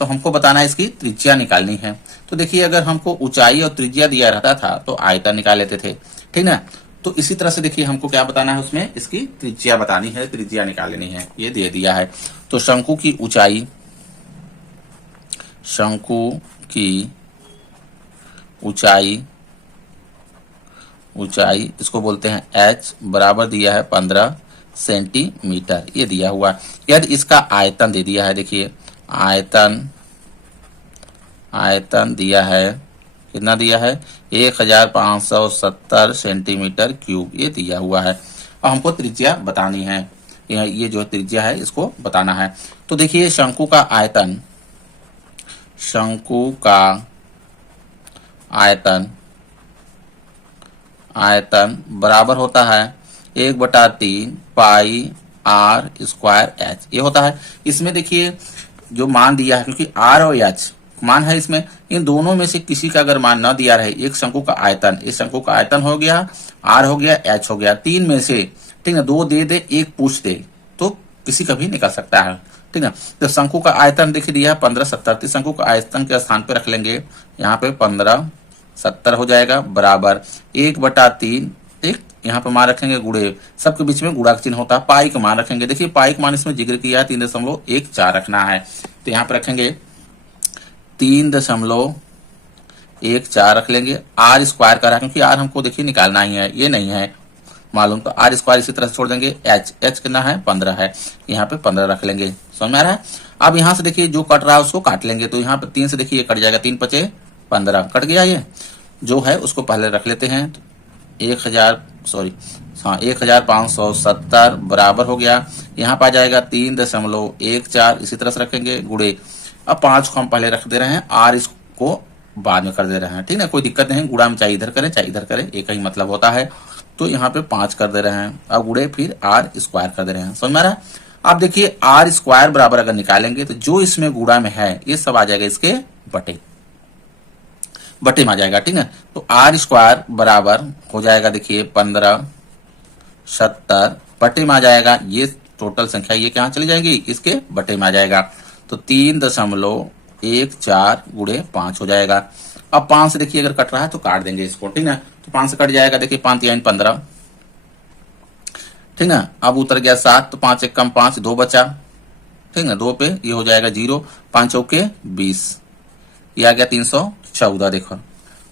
तो हमको बताना है इसकी त्रिज्या निकालनी है। तो देखिए अगर हमको ऊंचाई और त्रिज्या दिया रहता था तो आयतन निकाल लेते थे, ठीक ना। तो इसी तरह से देखिए हमको क्या बताना है, उसमें इसकी त्रिज्या बतानी है, त्रिज्या निकाल लेनी है, ये दे दिया है। तो शंकु की ऊंचाई इसको बोलते हैं h, बराबर दिया है 15 सेंटीमीटर, ये दिया हुआ है। यदि इसका आयतन दे दिया है, देखिए आयतन दिया है, कितना दिया है 1570 सेंटीमीटर क्यूब, ये दिया हुआ है। और हमको त्रिज्या बतानी है, ये जो त्रिज्या है इसको बताना है। तो देखिए शंकु का आयतन बराबर होता है 1/3 पाई आर स्क्वायर एच, ये होता है। इसमें देखिए जो मान दिया है, क्योंकि आर और एच मान है इसमें, इन दोनों में से किसी का अगर मान न दिया रहे, एक शंकु का आयतन, इस शंकु का आयतन हो गया, आर हो गया, एच हो गया, 3 में से, ठीक है, 2 दे दे 1 पूछ दे तो किसी का भी निकल सकता है, ठीक है। तो शंकु का आयतन देखिए दिया है 1570, शंकु का आयतन के स्थान पे रख लेंगे, यहाँ पे 1570 हो जाएगा, बराबर 1/3, ठीक। यहाँ पे मान रखेंगे गुणे, सबके बीच में गुणा का चिन्ह होता है, पाई का मान रखेंगे। देखिए पाई का मान इसमें जिक्र किया है 3.14 रखना है, तो यहाँ पे रखेंगे 3.14 रख लेंगे। आर स्क्वायर का रहा, क्योंकि आर हमको देखिए निकालना ही है, ये नहीं है मालूम, तो आर स्क्वायर इसी तरह से छोड़ देंगे। एच कितना है 15 है, यहाँ पे 15 रख लेंगे, समझ में आ रहा है। अब यहाँ से देखिए जो कट रहा है उसको काट लेंगे, तो यहाँ पे 3 से देखिए कट जाएगा, 3 पचे 15 कट गया, ये जो है उसको पहले रख लेते हैं। 1570 बराबर हो गया, यहाँ पे आ जाएगा 3.14, इसी तरह से रखेंगे गुणे। अब 5 को हम पहले रख दे रहे हैं, आर इसको बाद में कर दे रहे हैं, ठीक है, कोई दिक्कत नहीं, गुणा में चाहे इधर करें चाहे इधर करें, एक ही मतलब होता है। तो यहाँ पे 5 कर दे रहे हैं, अब गुणे फिर आर स्क्वायर कर दे रहे हैं, समझ में आ रहा है। अब देखिए आर स्क्वायर बराबर अगर निकालेंगे तो जो इसमें गुणा में है ये सब आ जाएगा इसके बटे में आ जाएगा, ठीक है। तो आर स्क्वायर बराबर हो जाएगा देखिए 1570 बटे में आ जाएगा, ये टोटल संख्या ये कहाँ चली जाएगी, इसके बटे में आ जाएगा। तो 3.14 गुणे 5 हो जाएगा। अब 5 से देखिए अगर कट रहा है तो काट देंगे इसको, ठीक है। तो 5 से कट जाएगा, देखिए 5 3 15, ठीक है। अब उतर गया 7, तो 5 1 कम 5, 2 बचा, ठीक है, 2 पे ये हो जाएगा 0, 5 चौके 20, ये आ गया 314, देखो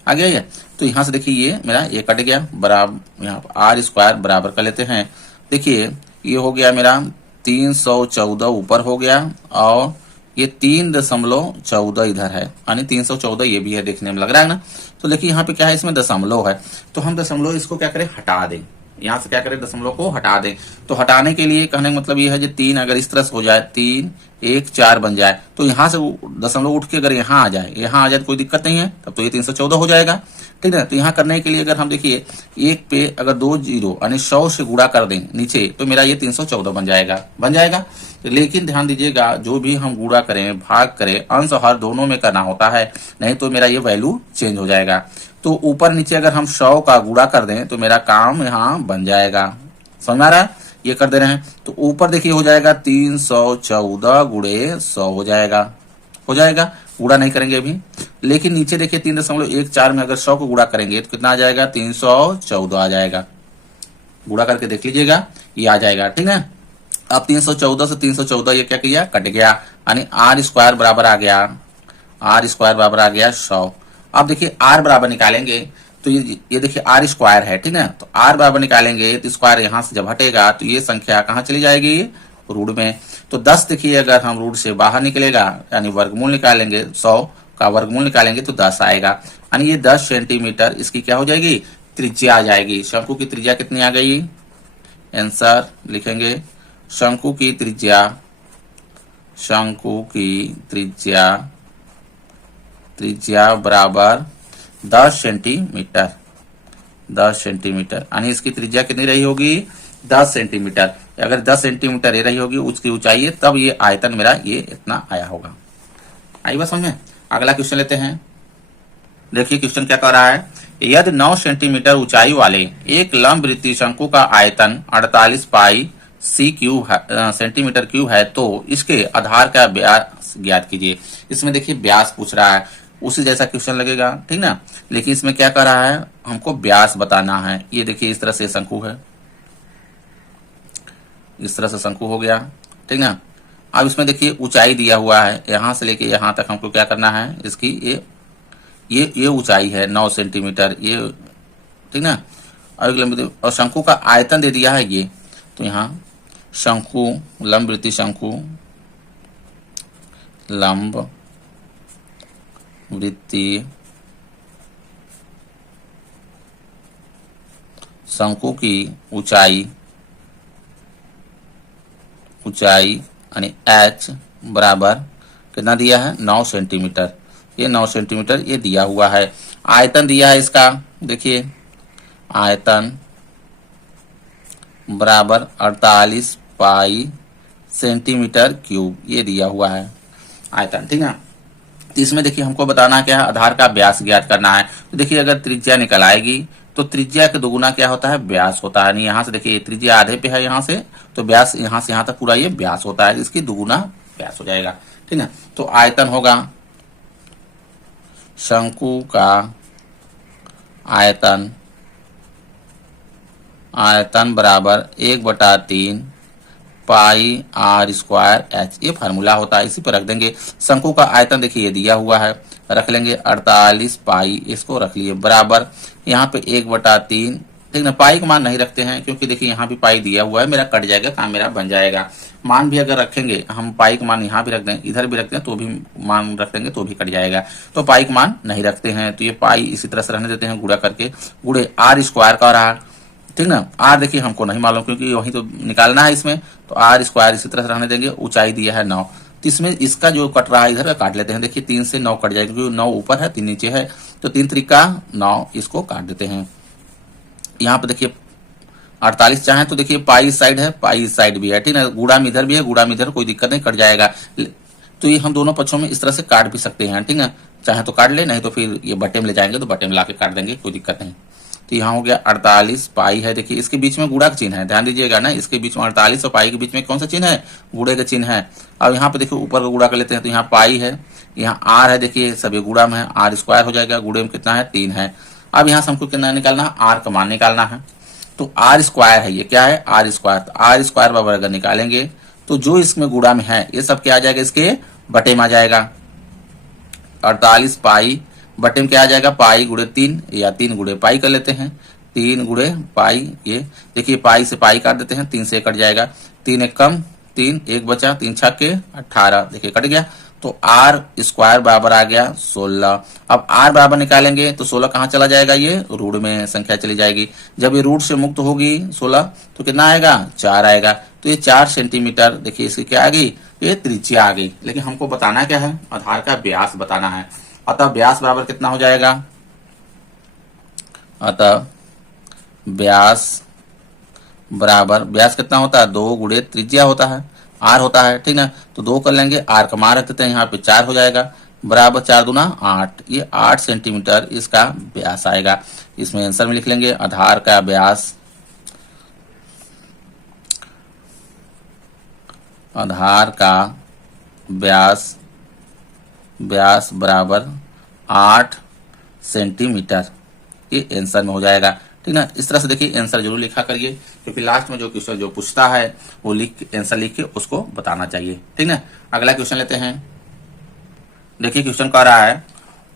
आ गया ये। तो यहाँ से देखिए ये मेरा ये कट गया, बराबर यहाँ आर स्क्वायर बराबर कर लेते हैं। देखिए ये हो गया मेरा 314 ऊपर हो गया, और ये 3.14 इधर है, यानी 314 ये भी है, देखने में लग रहा है ना। तो देखिए यहाँ पे क्या है, इसमें दशमलव है, तो हम दशमलव इसको क्या करें, हटा दें। यहाँ से क्या करें, दशमलव को हटा दें। तो हटाने के लिए कहने का मतलब ये है, जो 3 अगर इस तरह से हो जाए, 3 1 4 बन जाए, तो यहाँ से दशमलव उठ के अगर यहाँ आ जाए, तो कोई दिक्कत नहीं है, तब तो ये 314 हो जाएगा। ठीक है, तो यहाँ करने के लिए अगर हम देखिए एक पे अगर 2 जीरो यानी 100 से गुणा कर दें नीचे, तो मेरा ये 314 बन जाएगा। लेकिन ध्यान दीजिएगा, जो भी हम गुणा करें, भाग करें, अंश और हर दोनों में करना होता है, नहीं तो मेरा ये वैल्यू चेंज हो जाएगा। तो ऊपर नीचे अगर हम 100 का गुणा कर दें तो मेरा काम यहाँ बन जाएगा। समझ आ रहा है, ये कर दे रहे हैं। तो ऊपर देखिए हो जाएगा 314 गुणे 100 हो जाएगा, गुणा नहीं करेंगे अभी। लेकिन नीचे देखिए 3.14 में अगर 100 को गुणा करेंगे तो कितना आ जाएगा, 314 आ जाएगा। गुणा करके देख लीजिएगा, ये आ जाएगा। ठीक है, अब 314 से 314 ये क्या किया, कट गया, यानी आर स्क्वायर बराबर आ गया 100। अब देखिए आर बराबर निकालेंगे, तो ये देखिए आर स्क्वायर है। ठीक है, तो आर बराबर निकालेंगे तो स्क्वायर यहां से जब हटेगा तो ये संख्या कहां चली जाएगी, रूट में। तो 10 देखिए अगर हम रूट से बाहर निकलेगा, यानी वर्गमूल निकालेंगे, 100 का वर्गमूल निकालेंगे तो 10 आएगा, यानी ये 10 सेंटीमीटर इसकी क्या हो जाएगी, त्रिज्या आ जाएगी। शंकु की त्रिज्या कितनी आ गई, आंसर लिखेंगे, शंकु की त्रिज्या बराबर 10 सेंटीमीटर, यानी इसकी त्रिज्या कितनी रही होगी, 10 सेंटीमीटर। अगर 10 सेंटीमीटर ये रही होगी उसकी ऊंचाई है, तब ये आयतन मेरा ये इतना आया होगा। आई बात समझ में। अगला क्वेश्चन लेते हैं। देखिए क्वेश्चन क्या कह रहा है, यदि 9 सेंटीमीटर ऊंचाई वाले एक लंब वृत्तीय शंकु का आयतन 48 पाई सी क्यूब सेंटीमीटर क्यूब है, तो इसके आधार का व्यास ज्ञात कीजिए। इसमें देखिए व्यास पूछ रहा है, उसी जैसा क्वेश्चन लगेगा, ठीक ना। लेकिन इसमें क्या कर रहा है, हमको व्यास बताना है। ये देखिए इस तरह से शंकु है, इस तरह से शंकु हो गया, ठीक ना। अब इसमें देखिए ऊंचाई दिया हुआ है, यहां से लेके यहां तक हमको क्या करना है, इसकी ये ऊंचाई है 9 सेंटीमीटर, ये ठीक ना। और शंकु का आयतन दे दिया है ये, तो यहाँ शंकु लंब वृत्तीय शंकु, लंब वृत्तीय शंकु की ऊंचाई यानी h बराबर कितना दिया है, 9 सेंटीमीटर। ये 9 सेंटीमीटर ये दिया हुआ है। आयतन दिया है इसका, देखिए आयतन बराबर 48 पाई सेंटीमीटर क्यूब, ये दिया हुआ है आयतन, ठीक है। तो इसमें देखिए हमको बताना क्या है, आधार का व्यास ज्ञात करना है। तो देखिए अगर त्रिज्या निकल आएगी तो त्रिज्या के दोगुना क्या होता है, व्यास होता है। यहाँ से देखिए त्रिज्या आधे पे है यहाँ से, तो व्यास यहाँ से यहाँ तक पूरा ये व्यास होता है, इसकी दोगुना व्यास हो जाएगा, ठीक है। तो आयतन होगा शंकु का आयतन बराबर 1/3 पाई आर स्क्वायर एच, ये फार्मूला होता है, इसी पर रख देंगे। शंकु का आयतन देखिए ये दिया हुआ है, रख लेंगे 48 पाई, इसको रख लिए बराबर यहाँ पे 1/3, ठीक ना। पाई का मान नहीं रखते हैं क्योंकि देखिए यहाँ भी पाई दिया हुआ है, मेरा कट जाएगा, काम मेरा बन जाएगा। मान भी अगर रखेंगे हम, पाई का मान यहाँ भी रख दें, इधर भी रखते हैं तो भी मान रख देंगे तो भी कट जाएगा। तो पाई का मान नहीं रखते हैं, तो ये पाई इसी तरह से रहने देते हैं, गुणा करके गुणे आर स्क्वायर का रहा, ठीक ना। आर देखिए हमको नहीं मालूम क्योंकि वही तो निकालना है इसमें, तो आर स्क्वायर इसी तरह से रहने देंगे। ऊंचाई दिया है 9, तो इसमें इसका जो कट रहा है इधर का काट लेते हैं। देखिए 3 से 9 कट जाएगा क्योंकि 9 ऊपर है 3 नीचे है, तो 3 त्रिका 9, इसको काट देते हैं। यहाँ पे देखिए 48 चाहे तो देखिए पाई साइड है, पाई साइड भी है, ठीक है। गुणा में इधर भी है, गुणा में इधर, कोई दिक्कत नहीं, कट जाएगा। तो ये हम दोनों पक्षों में इस तरह से काट भी सकते हैं, ठीक है। चाहे तो काट ले, नहीं तो फिर ये बटे में ले जाएंगे तो बटे में ला के काट देंगे, कोई दिक्कत नहीं। तो यहाँ हो गया 48 पाई है, देखिए इसके बीच में गुणा का चिन्ह है, ध्यान दीजिएगा ना, इसके बीच में 48 और पाई के बीच में कौन सा चिन्ह है, गुणे का चिन्ह है। अब यहाँ पे देखिए ऊपर का गुणा कर लेते हैं, तो यहाँ पाई है, यहाँ आर है, देखिए सभी गुणा में है, आर स्क्वायर हो जाएगा, गुणे में कितना है 3 है। अब यहाँ से हमको कितना निकालना है, आर का मान निकालना है। तो आर स्क्वायर है, ये क्या है, आर स्क्वायर। तो आर स्क्वायर बराबर अगर निकालेंगे तो जो इसमें गुणा में है ये सब क्या आ जाएगा, इसके बटे में आ जाएगा। 48 पाई बटे में क्या आ जाएगा, पाई गुणे 3 या 3 गुणे पाई कर लेते हैं, 3 गुणे पाई। ये देखिए पाई से पाई काट देते हैं, 3 से कट जाएगा, 3 एक कम 3, एक बचा, 3 छक्के 18, देखिए कट गया। तो आर स्क्वायर बराबर आ गया 16। अब आर बराबर निकालेंगे तो 16 कहाँ चला जाएगा, ये रूट में संख्या चली जाएगी। जब ये रूट से मुक्त होगी 16 तो कितना आएगा, 4 आएगा। तो ये 4 सेंटीमीटर, देखिए इसकी क्या आ गई, ये त्रिज्या आ गई। लेकिन हमको बताना क्या है, आधार का व्यास बताना है। अतः व्यास बराबर कितना हो जाएगा, अतः व्यास बराबर, व्यास कितना होता है, 2 गुणे त्रिज्या होता है, आर होता है, ठीक ना। तो 2 कर लेंगे, आर का मान रख देते हैं यहाँ पे 4 हो जाएगा, बराबर 4 दूना 8, ये 8 सेंटीमीटर इसका व्यास आएगा। इसमें आंसर में लिख लेंगे आधार का व्यास, आधार का व्यास, व्यास बराबर 8 सेंटीमीटर, ये आंसर में हो जाएगा, ठीक ना। इस तरह से देखिए आंसर जरूर लिखा करिए, क्योंकि लास्ट में जो क्वेश्चन जो पूछता है वो आंसर लिख के उसको बताना चाहिए, ठीक ना। अगला क्वेश्चन लेते हैं। देखिए क्वेश्चन कह रहा है,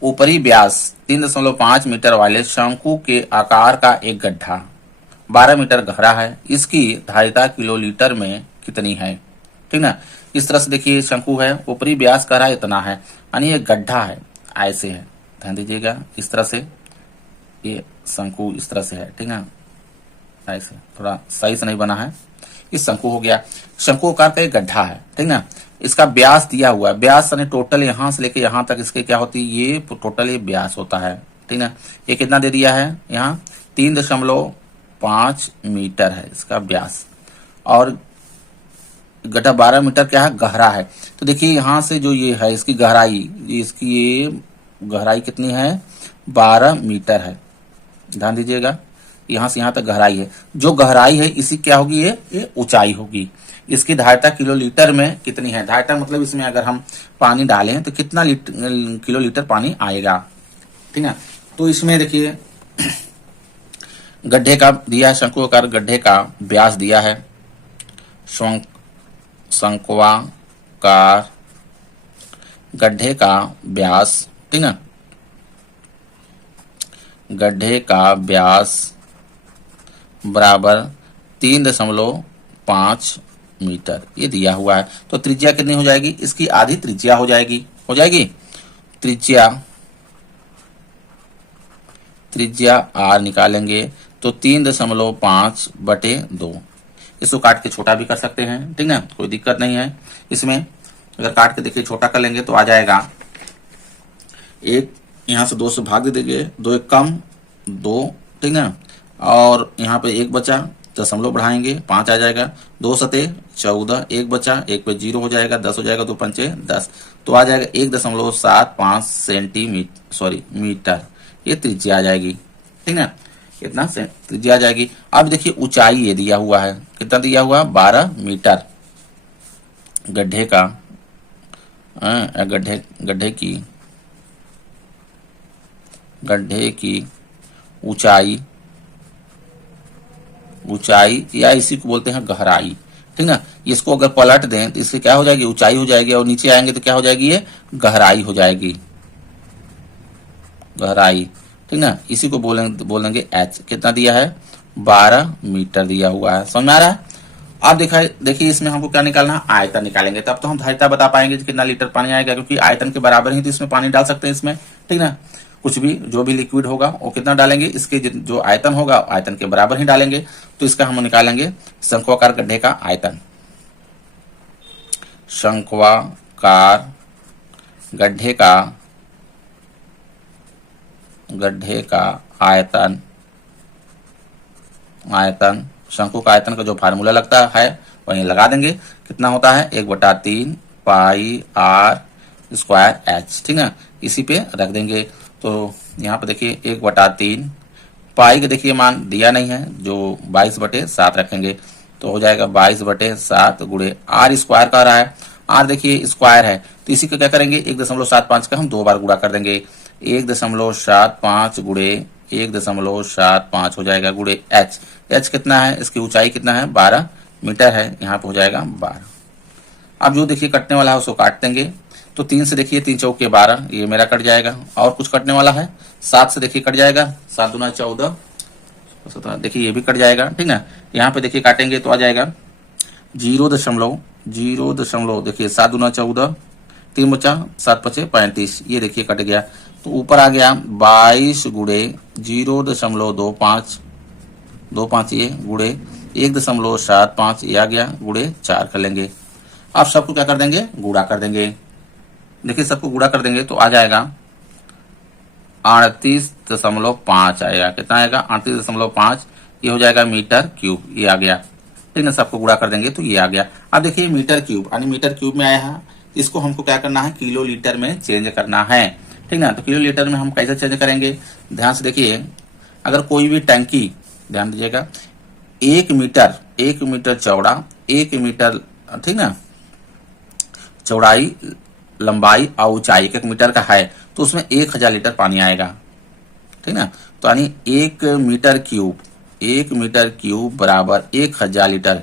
ऊपरी व्यास 3.5 मीटर वाले शंकु के आकार का एक गड्ढा 12 मीटर गहरा है, इसकी धारिता किलोलीटर में कितनी है, ठीक ना। इस तरह से देखिए शंकु है, ऊपरी व्यास कह रहा है इतना है, यानी ये गड्ढा है, ऐसे है, ध्यान दीजिएगा। इस तरह से ये शंकु इस तरह से है, ठीक है, ऐसे थोड़ा सही से नहीं बना है, इस शंकु हो गया। शंकु आकार का एक गड्ढा है, ठीक ना। इसका व्यास दिया हुआ है, व्यास यानी टोटल यहां से लेके यहां तक इसके क्या होती है, ये टोटल ये व्यास होता है, ठीक ना। ये कितना दे दिया है, यहाँ 3.5 मीटर है इसका व्यास, और गड्ढा 12 मीटर क्या है, गहरा है। तो देखिए यहां से जो ये है इसकी गहराई, इसकी ये गहराई कितनी है, 12 मीटर है, ध्यान दीजिएगा। यहां से यहां तक गहराई है, जो गहराई है इसी क्या होगी, ये ऊंचाई होगी। इसकी धारिता किलोलीटर में कितनी है, धारिता मतलब इसमें अगर हम पानी डालें तो कितना किलोलीटर पानी आएगा, ठीक है। तो इसमें देखिए गड्ढे का दिया है, शंकुआकार गड्ढे का व्यास दिया है, शंक्वाकार गड्ढे का व्यास, ठीक है, गड्ढे का व्यास बराबर 3.5 मीटर ये दिया हुआ है। तो त्रिज्या कितनी हो जाएगी, इसकी आधी त्रिज्या हो जाएगी, त्रिज्या आर निकालेंगे तो 3.5 बटे 2, इसको काट के छोटा भी कर सकते हैं, ठीक ना, कोई दिक्कत नहीं है इसमें। अगर काट के देखिए छोटा कर लेंगे तो आ जाएगा, एक यहाँ से 2 से भाग दे देंगे, 2 एक कम 2, ठीक ना, और यहाँ पे 1 बचा, दशमलव बढ़ाएंगे 5 आ जाएगा, 2 सते 14, 1 बचा, 1 पे 0 हो जाएगा, 10 हो जाएगा, 2 पंचे 10, तो आ जाएगा 1.75 सेंटीमीटर मीटर, ये त्रिज्या आ जाएगी, ठीक ना, इतना त्रिज्या आ जाएगी। अब देखिए ऊंचाई ये दिया हुआ है, कितना दिया हुआ है, 12 मीटर गड्ढे का, गड्ढे की ऊंचाई या इसी को बोलते हैं गहराई, ठीक ना। इसको अगर पलट दें तो इससे क्या हो जाएगी, ऊंचाई हो जाएगी, और नीचे आएंगे तो क्या हो जाएगी, ये गहराई हो जाएगी, गहराई, ठीक ना। इसी को बोलेंगे एच, कितना दिया है, 12 मीटर दिया हुआ है, समझ में आ रहा है। अब देखिए इसमें हमको क्या निकालना है, आयतन निकालेंगे, तब तो हम धारिता बता पाएंगे कि कितना लीटर पानी आएगा, क्योंकि आयतन के बराबर ही तो इसमें पानी डाल सकते हैं इसमें, ठीक ना। कुछ भी जो भी लिक्विड होगा वो कितना डालेंगे, इसके जो आयतन होगा आयतन के बराबर ही डालेंगे। तो इसका हम निकालेंगे शंक्वाकार गड्ढे का आयतन, शंक्वाकार गड्ढे का आयतन शंकु का आयतन का जो फार्मूला लगता है वहीं लगा देंगे, कितना होता है, 1/3 पाई आर स्क्वायर एच, ठीक ना, इसी पे रख देंगे। तो यहाँ पे देखिए 1/3 पाई के देखिए मान दिया नहीं है, जो 22/7 रखेंगे, तो हो जाएगा 22/7 गुणे आर स्क्वायर का रहा है, आर देखिए स्क्वायर है, तो इसी को क्या करेंगे, 1.75 का हम 2 बार गुणा कर देंगे, 1.75 गुणे 1.75 हो जाएगा गुणे एच, एच कितना है, इसकी ऊंचाई कितना है, 12 मीटर है, यहाँ पे हो जाएगा 12। अब जो देखिए कटने वाला है उसको काट देंगे, तो 3 से देखिए 3 चौके 12, ये मेरा कट जाएगा। और कुछ कटने वाला है? 7 से देखिए कट जाएगा, 7 दूना 14, 17, देखिए ये भी कट जाएगा, ठीक ना। यहाँ पे देखिए काटेंगे तो आ जाएगा 0.0, देखिए 7 दूना 14, 3 बचा 7 पचे 35, ये देखिए कट गया। तो ऊपर आ गया 22 गुड़े 0.25, 25 ये गुड़े 1.75 ये आ गया, गुड़े 4 कर लेंगे। अब सबको क्या कर देंगे? गुड़ा कर देंगे। देखिए सबको गुड़ा कर देंगे तो आ जाएगा 38.5 आएगा। कितना आएगा? 38.5, ये हो जाएगा मीटर क्यूब, ये आ गया, ठीक ना। सबको गुड़ा कर देंगे तो ये आ गया। अब देखिए मीटर क्यूब, यानी मीटर क्यूब में आया है, इसको हमको क्या करना है? किलो लीटर में चेंज करना है, ठीक ना। तो किलो लीटर में हम कैसे चेंज करेंगे? ध्यान से देखिए, अगर कोई भी टंकी, ध्यान दीजिएगा, 1 मीटर चौड़ा, 1 मीटर, ठीक ना, चौड़ाई, लंबाई और ऊंचाई 1 मीटर का है, तो उसमें 1000 लीटर पानी आएगा, ठीक ना। तो यानी 1 मीटर क्यूब बराबर 1000 लीटर,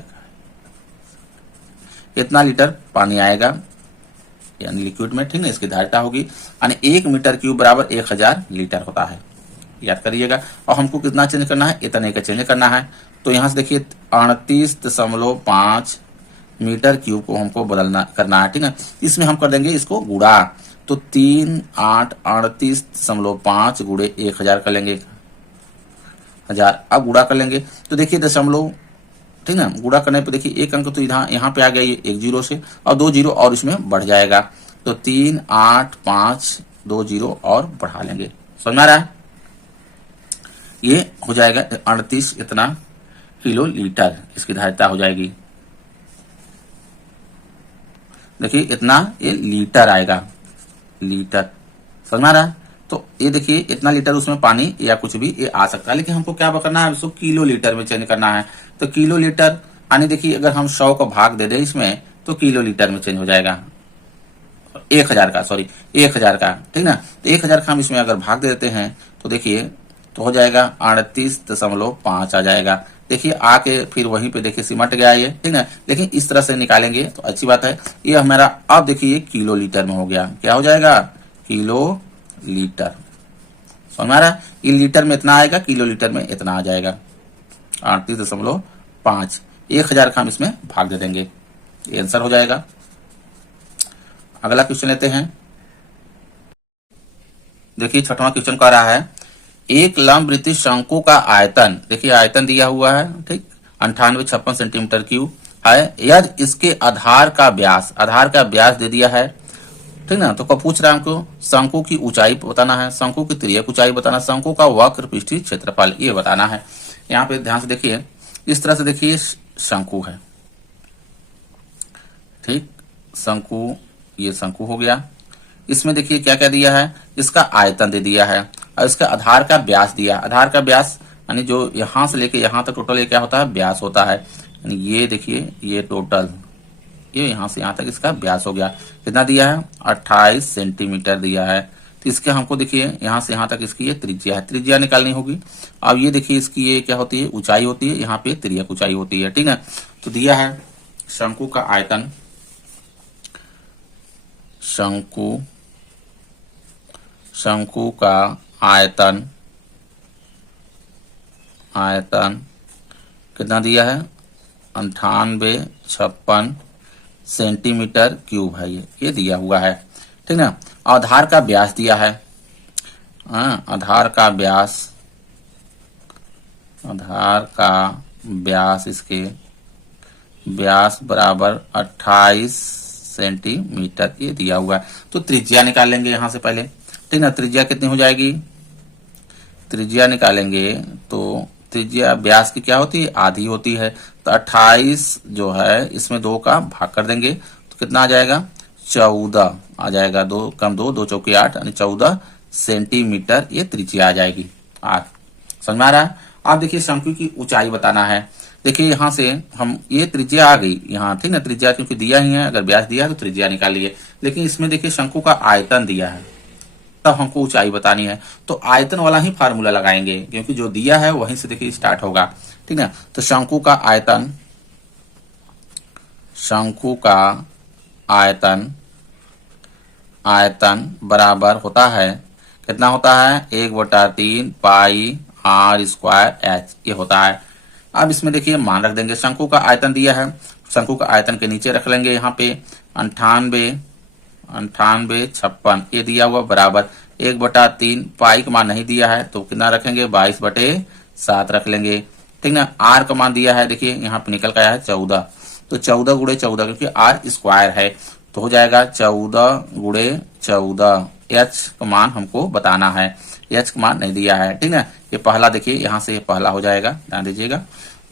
कितना लीटर पानी आएगा यानी लिक्विड में, ठीक ना। इसकी धारिता होगी, यानी 1 मीटर क्यूब बराबर 1000 लीटर होता है, याद करिएगा। और हमको कितना चेंज करना है? इतने का चेंज करना है। तो यहां से देखिए 38.5 मीटर क्यूब को हमको बदलना करना है, ठीक है। इसमें हम कर देंगे इसको गुड़ा, तो 3 8 38.5 गुड़े 1000 कर लेंगे, 1000। अब गुड़ा कर लेंगे तो देखिए दशमलव, ठीक ना, गुड़ा करने पे देखिए एक अंक तो यहाँ पे आ गया, ये 1 जीरो से, और 2 जीरो और इसमें बढ़ जाएगा, तो 3 8 5 2 जीरो और बढ़ा लेंगे। समझ में आ रहा है? ये हो जाएगा 38 इतना किलो लीटर, इसकी धारिता हो जाएगी। देखिए इतना ये लीटर आएगा, लीटर। समझ में आ रहा है? तो ये देखिए इतना लीटर उसमें पानी या कुछ भी ये आ सकता है, लेकिन हमको क्या करना है? उसको किलो लीटर में चेंज करना है। तो किलो लीटर, यानी देखिए अगर हम 100 का भाग दे दें इसमें, तो किलो लीटर में चेंज हो जाएगा। 1000 का, सॉरी 1000 का, ठीक ना। तो 1000 का हम इसमें अगर भाग दे देते हैं तो देखिए तो हो जाएगा 38.5 आ जाएगा। देखिए आके फिर वहीं पे देखिए सिमट गया ये, ठीक ना। लेकिन इस तरह से निकालेंगे तो अच्छी बात है। ये हमारा अब देखिए किलो लीटर में हो गया। क्या हो जाएगा? Kilo litre. समझ में आ रहा है? ये लीटर में इतना आएगा, किलो लीटर में इतना आ जाएगा 38.5। 1000 का हम इसमें भाग दे देंगे, ये आंसर हो जाएगा। अगला क्वेश्चन लेते हैं। देखिए 6वां क्वेश्चन कह रहा है एक लंबवृत्तीय शंकु का आयतन, देखिए आयतन दिया हुआ है, ठीक, 9856 सेंटीमीटर क्यूब है, यदि इसके आधार का व्यास दे दिया है, ठीक ना। तो कब पूछ रहा है हमको? शंकु की ऊंचाई बताना है, शंकु की तिर्यक ऊंचाई बताना, शंकु का वक्र पृष्ठीय क्षेत्रफल ये बताना है। यहाँ पे ध्यान से देखिए, इस तरह से देखिए शंकु है, ठीक, शंकु, ये शंकु हो गया। इसमें देखिए क्या क्या दिया है? इसका आयतन दे दिया है और इसका आधार का व्यास दिया। आधार का व्यास यानी जो यहां से लेके यहां तक टोटल ये क्या होता है? व्यास होता है। यानी ये देखिए ये टोटल, ये यहां से यहां तक इसका व्यास हो गया। कितना दिया है? 28 सेंटीमीटर दिया है। तो इसके हमको देखिए यहां से यहां तक इसकी ये त्रिज्या है, त्रिज्या निकालनी होगी। अब ये देखिए इसकी ये क्या होती है? ऊंचाई होती है, यहाँ पे तिर्यक ऊंचाई होती है, ठीक है। तो दिया है शंकु का आयतन, शंकु का आयतन कितना दिया है? 9856 सेंटीमीटर क्यूब है, ये दिया हुआ है, ठीक ना। आधार का व्यास दिया है, आधार का व्यास इसके व्यास बराबर 28 सेंटीमीटर ये दिया हुआ है। तो त्रिज्या निकाल लेंगे यहां से पहले, ठीक ना। त्रिज्या कितनी हो जाएगी? त्रिज्या निकालेंगे तो त्रिज्या व्यास की क्या होती है? आधी होती है। तो 28 जो है इसमें 2 का भाग कर देंगे तो कितना आ जाएगा? 14 आ जाएगा। 2 कम 2, 2 चौके 8 यानी 14 सेंटीमीटर ये त्रिज्या आ जाएगी। समझ में आ रहा है? आप देखिए शंकु की ऊंचाई बताना है। देखिए यहां से हम ये त्रिज्या आ गई यहाँ, ठीक ना। त्रिज्या क्योंकि दिया ही है, अगर व्यास दिया है तो त्रिज्या निकालिए। लेकिन इसमें देखिए शंकु का आयतन दिया है, तब हमको ऊंचाई बतानी है। तो आयतन वाला ही फार्मूला लगाएंगे क्योंकि जो दिया है वहीं से देखिए स्टार्ट होगा, ठीक है। तो शंकु का आयतन आयतन बराबर होता है, कितना होता है, 1/3 पाई आर स्क्वायर एच, ये होता है। अब इसमें देखिए मान रख देंगे, शंकु का आयतन दिया है, शंकु का आयतन के नीचे रख लेंगे यहाँ पे 98 ये दिया हुआ बराबर 1/3 पाई का मान नहीं दिया है तो कितना रखेंगे, 22/7 रख लेंगे, ठीक ना। आर का मान दिया है, देखिए यहाँ पे निकल के आया है 14, तो 14 गुणे 14 क्योंकि आर स्क्वायर है तो हो जाएगा 14 गुणे 14। एच का मान हमको बताना है, एच का मान नहीं दिया है, ठीक है। ये पहला देखिए यहाँ से ये पहला हो जाएगा, ध्यान दीजिएगा।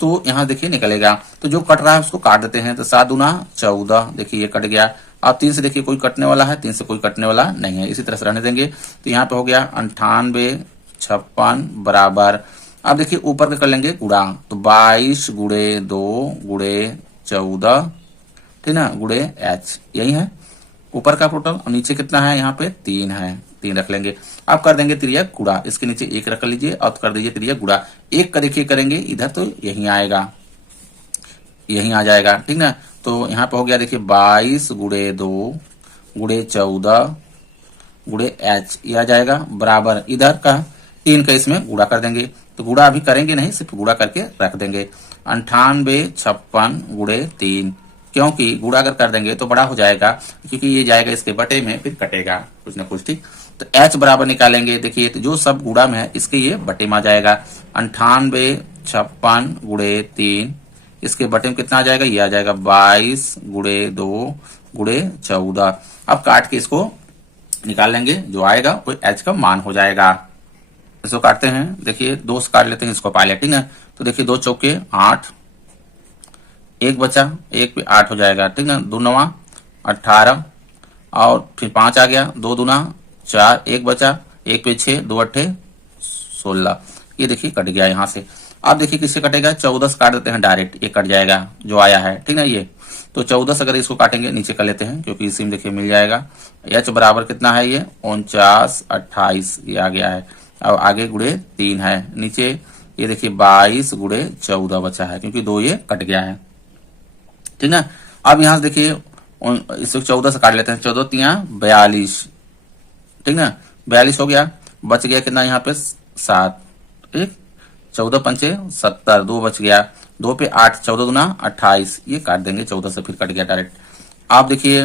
तो यहाँ देखिए निकलेगा, तो जो कट रहा है उसको काट देते हैं, तो 7 दूना 14, देखिए ये कट गया। अब 3 से देखिए कोई कटने वाला है, 3 से कोई कटने वाला नहीं है, इसी तरह से रहने देंगे। तो यहाँ पे हो गया 98 बराबर, अब देखिए ऊपर का कर लेंगे गुणा, तो 22 गुणे 2 गुणे 14, ठीक ना, गुणे एच, यही है ऊपर का टोटल। और नीचे कितना है, यहाँ पे 3 है, 3 रख लेंगे। अब कर देंगे त्रियक गुणा, इसके नीचे 1 रख लीजिए और कर दीजिए त्रियक गुणा। 1 का देखिए करेंगे इधर तो यही आएगा, यही आ जाएगा, ठीक ना। तो यहाँ पे हो गया देखिए 22 गुणे 2 गुणे 14 गुणे एच, ये आ जाएगा बराबर इधर का 3 का इसमें गुणा कर देंगे, तो गुणा अभी करेंगे नहीं, सिर्फ गुणा करके रख देंगे। 98 गुणे 3, क्योंकि गुणा अगर कर देंगे तो बड़ा हो जाएगा, क्योंकि ये जाएगा इसके बटे में, फिर कटेगा कुछ ना कुछ, ठीक। तो h बराबर निकालेंगे, देखिए तो जो सब गुणा में है इसके ये बटे में आ जाएगा। 98 गुणे 3, इसके बटे में कितना आ जाएगा, ये आ जाएगा 22 गुणे 2 गुणे 14। अब काट के इसको निकाल लेंगे, जो आएगा वो h का मान हो जाएगा। इसको काटते हैं, देखिए 2 से काट लेते हैं इसको पायलट, ठीक है। तो देखिए 2 चौके 8, 1 बचा, 1 पे 8 हो जाएगा, ठीक ना। 2 9 18 और फिर 5 आ गया, 2 दूना 4, 1 बचा, 1 पे 6, 2 8 16, ये देखिए कट गया यहाँ से। अब देखिए किससे कटेगा, 14 से काट देते हैं डायरेक्ट, ये कट जाएगा जो आया है, ठीक ना। ये तो 14 से अगर इसको काटेंगे नीचे कर लेते हैं, क्योंकि इसी में देखिए मिल जाएगा। एच बराबर कितना है, ये 49 28 ये आ गया है। अब आगे गुणे 3 है, नीचे ये देखिए 22 गुणे 14 बचा है, क्योंकि 2 ये कट गया है, ठीक ना। अब यहाँ से देखिए इसको 14 से काट लेते हैं, 14 3 42, ठीक ना, 42 हो गया, बच गया कितना यहाँ पे 7, ठीक। 14 पंचे 70, 2 बच गया, 2 पे 8, 14 दूना 28, ये काट देंगे 14 से, फिर कट गया डायरेक्ट। आप देखिए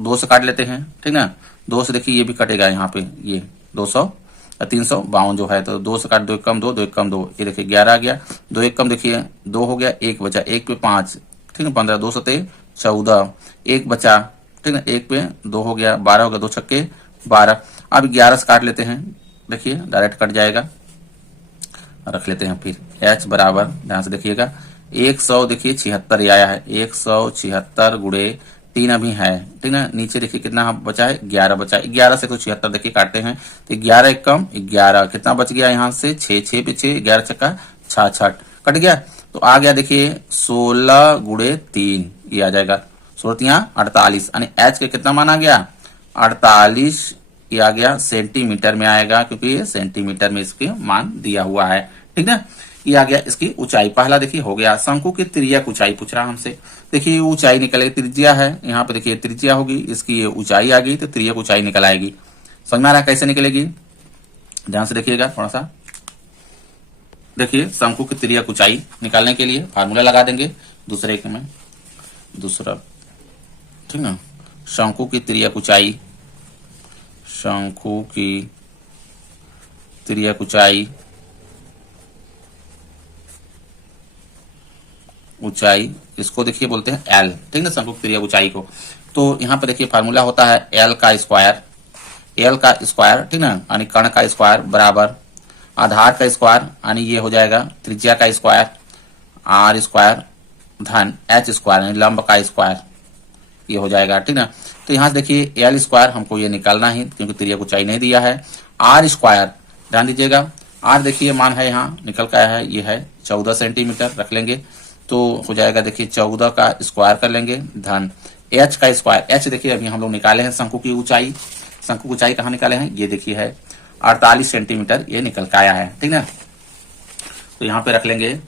2 से काट लेते हैं, ठीक ना। 2 से देखिए ये भी कटेगा यहाँ पे, ये 200 352 जो है, तो 2 से काट 2 1 कम 2 2 1 कम 2, ये देखिए 11 आ गया, 2 1 कम देखिए 2 हो गया, 1 बचा, 1 पे 5, ठीक है 15, 2 सते 14, 1 बचा, ठीक है 1 पे 2 हो गया, 12 हो गया, 2 छक्के 12। अब 11 से काट लेते हैं, देखिए डायरेक्ट कट जाएगा, रख लेते हैं। फिर h बराबर, ध्यान से देखिएगा 100 देखिए 76 आया है, 176 गुणे 3 अभी है, ठीक ना। नीचे देखिए कितना बचा है, 11 बचा है, 11 से 176 देखिए काटते हैं, तो 11 1 कम 11, कितना बच गया यहाँ से 6, 6 पे 6, 11 छक्का 66 कट गया। तो आ गया देखिए 16 गुणे 3, ये आ जाएगा 16 48, यानी h का कितना मान आ गया 48, ये आ गया सेंटीमीटर में आएगा, क्योंकि ये सेंटीमीटर में इसके मान दिया हुआ है, ठीक ना। ये आ गया इसकी ऊंचाई, पहला देखिए हो गया। शंकु की त्रिज्या ऊंचाई पूछ रहा हमसे, देखिए ऊंचाई निकलेगी, त्रिज्या है यहाँ पे, देखिए त्रिज्या होगी, इसकी ये ऊंचाई आ गई, तो त्रिज्या ऊंचाई निकल आएगी। समझ में आ रहा है कैसे निकलेगी, ध्यान से देखिएगा थोड़ा सा। देखिए शंकु की त्रिज्या ऊंचाई निकालने के लिए फार्मूला लगा देंगे दूसरे में, दूसरा, ठीक ना। शंकु की त्रिज्या ऊंचाई, शंकु की त्रिज्या ऊंचाई, ऊंचाई इसको देखिए बोलते हैं एल, ठीक ना, शंकु की त्रिज्या ऊंचाई को। तो यहाँ पे देखिए फार्मूला होता है एल का स्क्वायर, एल का स्क्वायर, ठीक ना, यानी कर्ण का स्क्वायर बराबर आधार का स्क्वायर, यानी ये हो जाएगा त्रिज्या का स्क्वायर, आर स्क्वायर धन एच स्क्वायर, यानी लंब का स्क्वायर, ये हो जाएगा, ठीक ना। तो यहाँ से देखिए एल स्क्वायर हमको ये निकालना है, क्योंकि त्रिज्या ऊंचाई नहीं दिया है। आर स्क्वायर, ध्यान दीजिएगा, आर देखिए मान है यहाँ निकल का है, ये है 14 सेंटीमीटर, रख लेंगे तो हो जाएगा देखिए 14 का स्क्वायर कर लेंगे धन एच का स्क्वायर। एच देखिए अभी हम लोग निकाले हैं शंकु की ऊंचाई, शंकु की ऊंचाई कहाँ निकाले हैं, ये देखिए है 48 सेंटीमीटर, ये निकल के आया है, ठीक ना। तो यहाँ पे रख लेंगे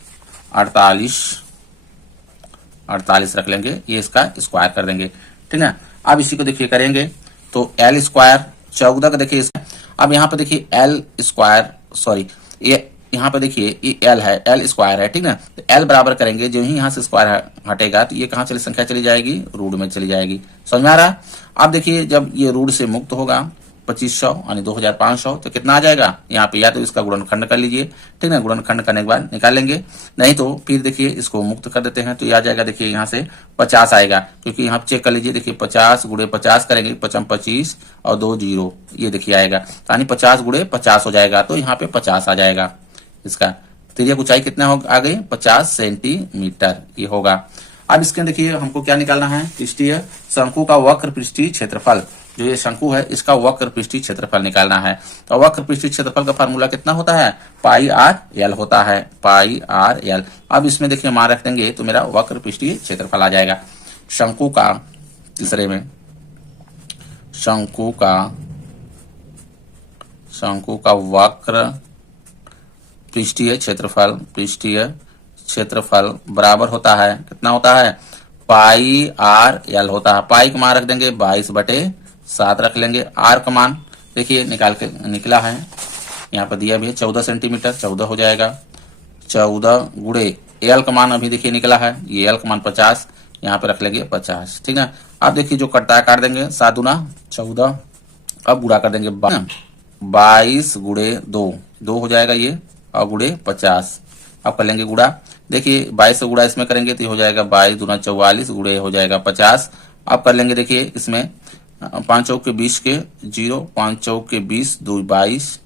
48 रख लेंगे, ये इसका स्क्वायर कर देंगे, ठीक ना। अब इसी को देखिए करेंगे तो एल स्क्वायर 14 का देखिए इसमें। अब यहाँ पे देखिए एल स्क्वायर, सॉरी ये यहाँ पे देखिए ये एल है, एल स्क्वायर है, ठीक ना। तो एल बराबर करेंगे, जो ही यहाँ से स्क्वायर हटेगा तो ये कहाँ चली, संख्या चली जाएगी, रूट में चली जाएगी। समझ में आ रहा है। अब देखिए जब ये रूट से मुक्त होगा 2500 यानी 2500, तो कितना आ जाएगा यहाँ पे, या तो इसका गुणनखंड कर लीजिए, ठीक ना, गुणनखंड करने के बाद निकाल लेंगे, नहीं तो फिर देखिए इसको मुक्त कर देते हैं तो ये आ जाएगा, देखिए यहाँ से 50 आएगा, क्योंकि यहाँ चेक कर लीजिए, देखिए 50 गुणे 50 करेंगे, 25 और 2 जीरो, ये देखिए आएगा, यानी 50 गुणे 50 हो जाएगा, तो यहाँ पे 50 आ जाएगा इसका। तिर्यक ऊंचाई कितना हो आ गई, 50 सेंटीमीटर ये होगा। अब इसके देखिए हमको क्या निकालना है, पृष्ठीय शंकु का वक्र पृष्ठीय क्षेत्रफल, जो ये शंकु है इसका वक्र पृष्ठीय क्षेत्रफल निकालना है। तो वक्र पृष्ठीय क्षेत्रफल का फार्मूला कितना होता है, पाई आर एल होता है, पाई आर एल। अब इसमें देखिए मान रख देंगे तो मेरा वक्र पृष्ठीय क्षेत्रफल आ जाएगा। शंकु का, तीसरे में शंकु का वक्र पृष्ठीय क्षेत्रफल बराबर होता है, कितना होता है, पाई आर एल होता है। पाई का मान रख देंगे 22/7 रख लेंगे। आर का मान देखिए निकाल के निकला है, यहाँ पर दिया भी है 14 सेंटीमीटर, 14 हो जाएगा। 14 गुणे एल का मान अभी देखिए निकला है, ये एल का मान 50, यहाँ पे रख लेंगे 50, ठीक है। अब देखिए जो कटता है काट देंगे, 7 दूना 14, अब गुणा कर देंगे 22 गुणे 2 हो जाएगा ये, और गुणे 50, अब कर लेंगे गुणा, देखिए 22 से गुणा इसमें करेंगे तो हो जाएगा 22 दूना 44 गुणे हो जाएगा 50। अब कर लेंगे देखिए इसमें 5 चौक के 20 के 0, 5 चौक के 20, 2 22,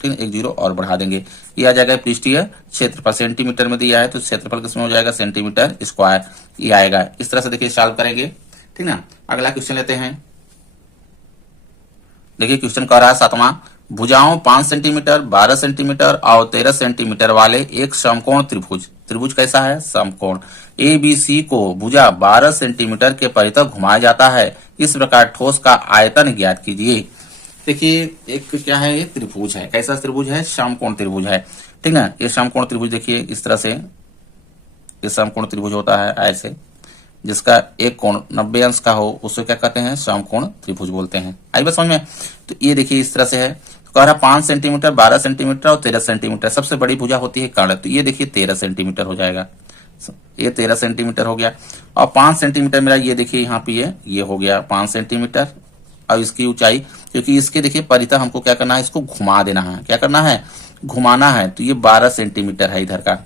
ठीक है, एक 0 और बढ़ा देंगे, ये आ जाएगा पृष्ठीय क्षेत्रफल। सेंटीमीटर में दिया है तो क्षेत्रफल किसमें हो जाएगा, सेंटीमीटर स्क्वायर, ये आएगा। इस तरह से देखिए सॉल्व करेंगे, ठीक ना। अगला क्वेश्चन लेते हैं, देखिए क्वेश्चन कह रहा है 7वां, भुजाओं 5 सेंटीमीटर, 12 सेंटीमीटर और 13 सेंटीमीटर वाले एक समकोण त्रिभुज, त्रिभुज कैसा है, समकोण ABC को भुजा 12 सेंटीमीटर के परितः घुमाया जाता है, इस प्रकार ठोस का आयतन ज्ञात कीजिए। देखिए एक क्या है, ये त्रिभुज है, कैसा त्रिभुज है, समकोण त्रिभुज है, ठीक ना। ये समकोण त्रिभुज देखिए इस तरह से, ये समकोण त्रिभुज होता है ऐसे, जिसका एक कोण 90 अंश का हो उसे क्या कहते हैं, समकोण त्रिभुज बोलते हैं। आई बात समझ में। तो ये देखिए इस तरह से है, तो कह रहा 5 सेंटीमीटर, 12 सेंटीमीटर और 13 सेंटीमीटर, सबसे बड़ी भुजा होती है कर्ण, तो ये देखिए 13 सेंटीमीटर हो जाएगा, ये 13 सेंटीमीटर हो गया। और 5 सेंटीमीटर मेरा ये देखिए यहाँ पे ये हो गया 5 सेंटीमीटर, और इसकी ऊंचाई, क्योंकि इसके देखिए परितः हमको क्या करना है, इसको घुमा देना है, क्या करना है, घुमाना है, तो ये 12 सेंटीमीटर है इधर का।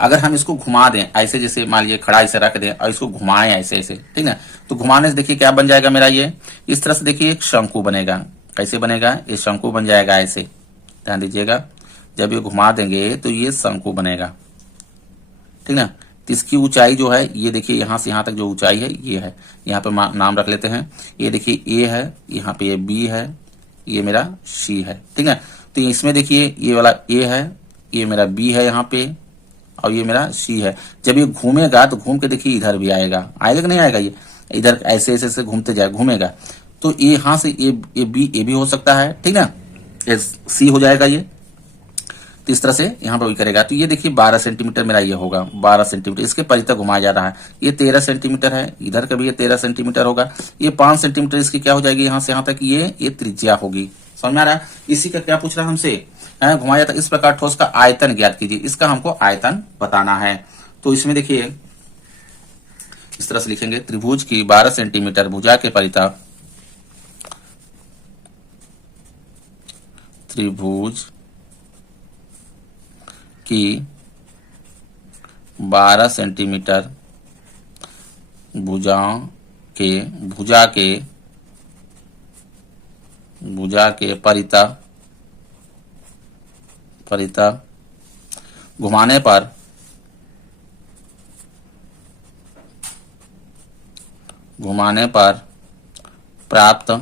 अगर हम इसको घुमा दें ऐसे, जैसे मान लीजिए खड़ा ऐसे रख दें और इसको घुमाएं ऐसे ऐसे, ठीक है, तो घुमाने से देखिए क्या बन जाएगा मेरा, ये इस तरह से देखिए एक शंकु बनेगा। कैसे बनेगा, ये शंकु बन जाएगा ऐसे, ध्यान दीजिएगा, जब ये घुमा देंगे तो ये शंकु बनेगा, ठीक ना। तो इसकी ऊंचाई जो है ये देखिए यहाँ से यहाँ तक जो ऊंचाई है ये है, यहाँ पे नाम रख लेते हैं, ये देखिए ए है, यहाँ पे ये बी है, ये मेरा सी है, ठीक है। तो इसमें देखिए ये वाला ए है, ये मेरा बी है यहाँ पे, और ये मेरा सी है। जब ये घूमेगा तो घूम के देखिए इधर भी आएगा, आएगा कि नहीं आएगा, ये इधर ऐसे ऐसे से घूमते जाए, घूमेगा, तो ये यहाँ से ये भी हो सकता है, ठीक ना, ये सी हो जाएगा ये। तो इस तरह से यहाँ पर भी करेगा, तो ये देखिए 12 सेंटीमीटर मेरा ये होगा, 12 सेंटीमीटर इसके परितः घुमाया जा रहा है। ये 13 सेंटीमीटर है, इधर का भी ये 13 सेंटीमीटर होगा, ये 5 सेंटीमीटर इसकी क्या हो जाएगी, यहाँ से यहाँ तक ये त्रिज्या होगी। समझ में आ रहा है। इसी का क्या पूछ रहा है हमसे, घुमाया था, इस प्रकार ठोस का आयतन ज्ञात कीजिए, इसका हमको आयतन बताना है। तो इसमें देखिए इस तरह से लिखेंगे, त्रिभुज की 12 सेंटीमीटर भुजा के परितः, त्रिभुज की 12 सेंटीमीटर भुजा के परितः घुमाने पर प्राप्त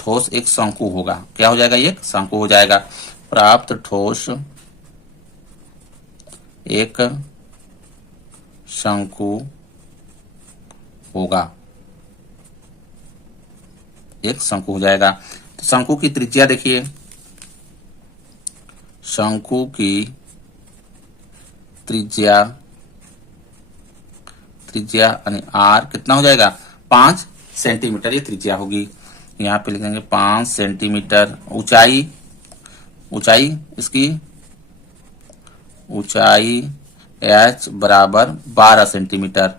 ठोस एक शंकु होगा। क्या हो जाएगा, ये शंकु हो जाएगा। प्राप्त ठोस एक शंकु होगा, एक शंकु हो जाएगा। तो शंकु की त्रिज्या देखिए, शंकु की त्रिज्या त्रिज्या यानी आर कितना हो जाएगा 5 सेंटीमीटर, ये त्रिज्या होगी। यहाँ पे लिखेंगे 5 सेंटीमीटर। ऊंचाई, ऊंचाई इसकी ऊंचाई h बराबर 12 सेंटीमीटर,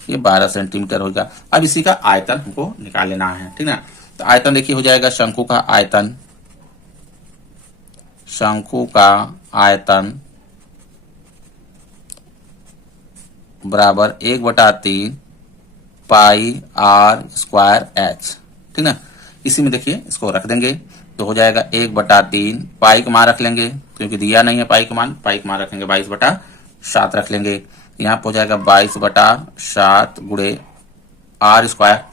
ये 12 सेंटीमीटर होगा। अब इसी का आयतन हमको निकाल लेना है, ठीक ना। तो आयतन देखिए हो जाएगा शंकु का आयतन, शंकु का आयतन बराबर 1/3 पाई आर स्क्वायर एच, ठीक ना। इसी में देखिए इसको रख देंगे तो हो जाएगा 1/3 पाई का मान रख लेंगे क्योंकि दिया नहीं है पाई का मान, पाई का मान रखेंगे 22/7 रख लेंगे। यहाँ पर हो जाएगा 22/7 गुणे आर स्क्वायर,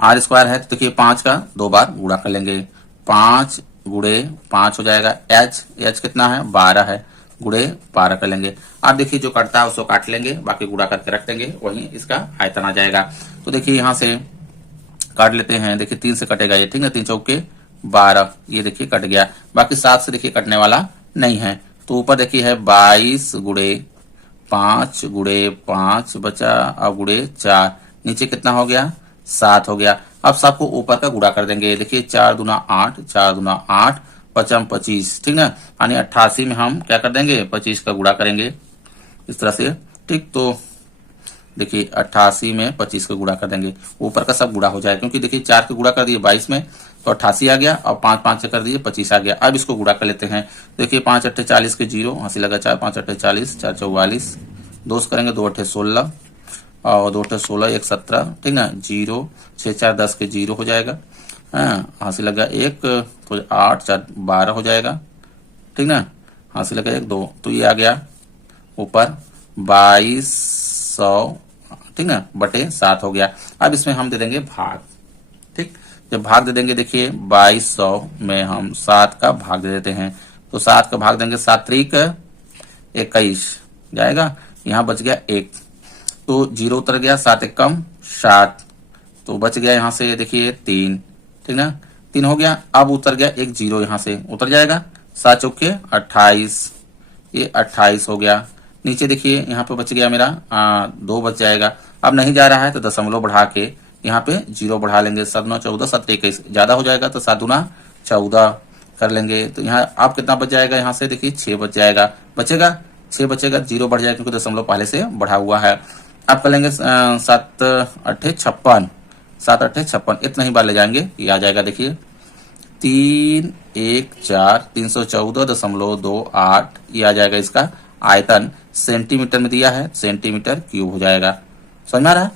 आर स्क्वायर है तो देखिए 5 का 2 बार गुणा कर लेंगे, 5 गुणे 5 हो जाएगा एच, एच कितना है 12 है, गुणे 12 कर लेंगे। अब देखिए जो कटता है उसको काट लेंगे, बाकी गुणा करके रख देंगे, वही इसका आयतन आ जाएगा। तो देखिए यहाँ से काट लेते हैं, देखिए 3 से कटेगा ये, ठीक है, 3 चौके 12, ये देखिए कट गया। बाकी 7 से देखिए कटने वाला नहीं है, तो ऊपर देखिए है 22 गुणे 5 गुणे 5 बचा, अब गुणे 4, नीचे कितना हो गया 7 हो गया। अब सबको ऊपर का गुणा कर देंगे, देखिए 4 दूना 8, 4 दूना 8, 5 25, ठीक ना, यानी 88 में हम क्या कर देंगे 25 का गुणा करेंगे इस तरह से, ठीक। तो देखिए 88 में 25 का गुणा कर देंगे, ऊपर का सब गुणा हो जाए, क्योंकि देखिए 4 का गुणा कर दिए 22 में तो 88 आ गया, और 5 5 से कर दिए 25 आ गया। अब इसको गुणा कर लेते हैं, देखिए 5 8 40 के 0, हंसी लगा 4 5 8 40, 4 44, 2 से करेंगे 2 8 16, और 2 8 16 1 17, ठीक ना, 0 6 4 10 के 0 हो जाएगा, हंसी लगा 1 तो 8 4 12 हो जाएगा, ठीक ना, हंसी लगा 1 2, तो ये आ गया ऊपर 2200, ठीक ना, बटे 7 हो गया। अब इसमें हम दे देंगे भाग, ठीक। जब भाग दे देंगे देखिए 2200 में हम 7 का भाग दे देते हैं, तो 7 का भाग देंगे 7 त्रिक 21 जाएगा, यहाँ बच गया 1, तो 0 उतर गया, 7 1 कम 7, तो बच गया यहाँ से देखिए 3, ठीक ना, 3 हो गया। अब उतर गया 1 0 यहाँ से उतर जाएगा, 7 चौके 28, ये 28 हो गया। नीचे देखिए यहाँ पे बच गया मेरा 2 बच जाएगा। अब नहीं जा रहा है तो दशमलव बढ़ा के यहाँ पे 0 बढ़ा लेंगे, 7 9 14 7 21, ज्यादा हो जाएगा तो 7 दूना 14 कर लेंगे, तो यहाँ अब कितना बच जाएगा, यहाँ से देखिए 6 बच जाएगा, बचेगा 6 बचेगा, 0 बढ़ जाएगा क्योंकि दशमलव पहले से बढ़ा हुआ है। अब कर लेंगे 7 8 56, 7 8 56, इतना ही बार ले जाएंगे, ये आ जाएगा देखिए 3 1 4 314.28, ये आ जाएगा इसका आयतन, सेंटीमीटर में दिया है, सेंटीमीटर क्यूब हो जाएगा, समझ में आ रहा है,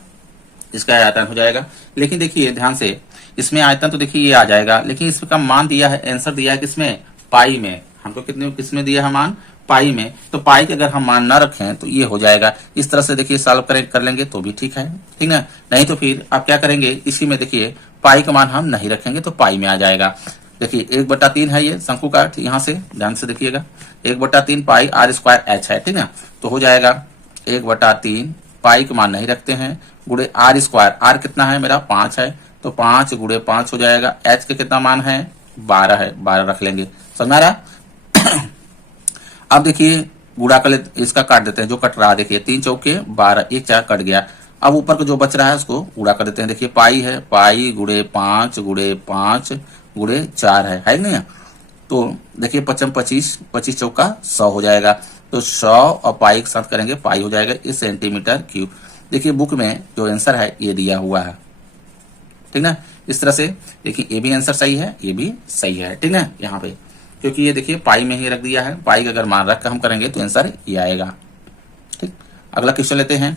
इसका आयतन हो जाएगा। लेकिन देखिए ध्यान से, इसमें आयतन तो देखिए ये आ जाएगा, लेकिन इसका मान दिया है, आंसर दिया है किसमें पाई में, हमको कितने किसमें दिया है मान पाई में, तो पाई के अगर हम मान ना रखें तो ये हो जाएगा। इस तरह से देखिए सॉल्व कर लेंगे तो भी ठीक है, ठीक ना, नहीं तो फिर आप क्या करेंगे, इसी में देखिए पाई का मान हम नहीं रखेंगे तो पाई में आ जाएगा। देखिए 1/3 है ये शंकु का, यहाँ से ध्यान से देखिएगा 1/3 पाई आर स्क्वायर एच है, ठीक ना, तो हो जाएगा 1/3 पाई का मान नहीं रखते हैं गुणे आर स्क्वायर, आर कितना है मेरा 5 है, तो 5 गुणे 5 हो जाएगा, एच का कितना मान है 12 है, 12 रख लेंगे, समझ रहा। अब देखिए गुणा कर ले, इसका काट देते हैं, जो कट रहा है देखिए 3 चौके 12, 1 4 कट गया। अब ऊपर का जो बच रहा है उसको गुणा कर देते हैं, देखिए पाई है, पाई गुणे 5 गुणे 5 गुणे 4 है नहीं, तो देखिए 5 25, 25 चौका 100 हो जाएगा, तो 100 और पाई के साथ करेंगे पाई हो जाएगा इस सेंटीमीटर क्यूब। देखिए बुक में जो आंसर है ये दिया हुआ है, ठीक ना, इस तरह से देखिए ये भी आंसर सही है, ये भी सही है, ठीक ना, यहाँ पे क्योंकि ये देखिए पाई में ही रख दिया है, पाई का अगर मान रख कर हम करेंगे तो आंसर ये आएगा, ठीक। अगला क्वेश्चन लेते हैं,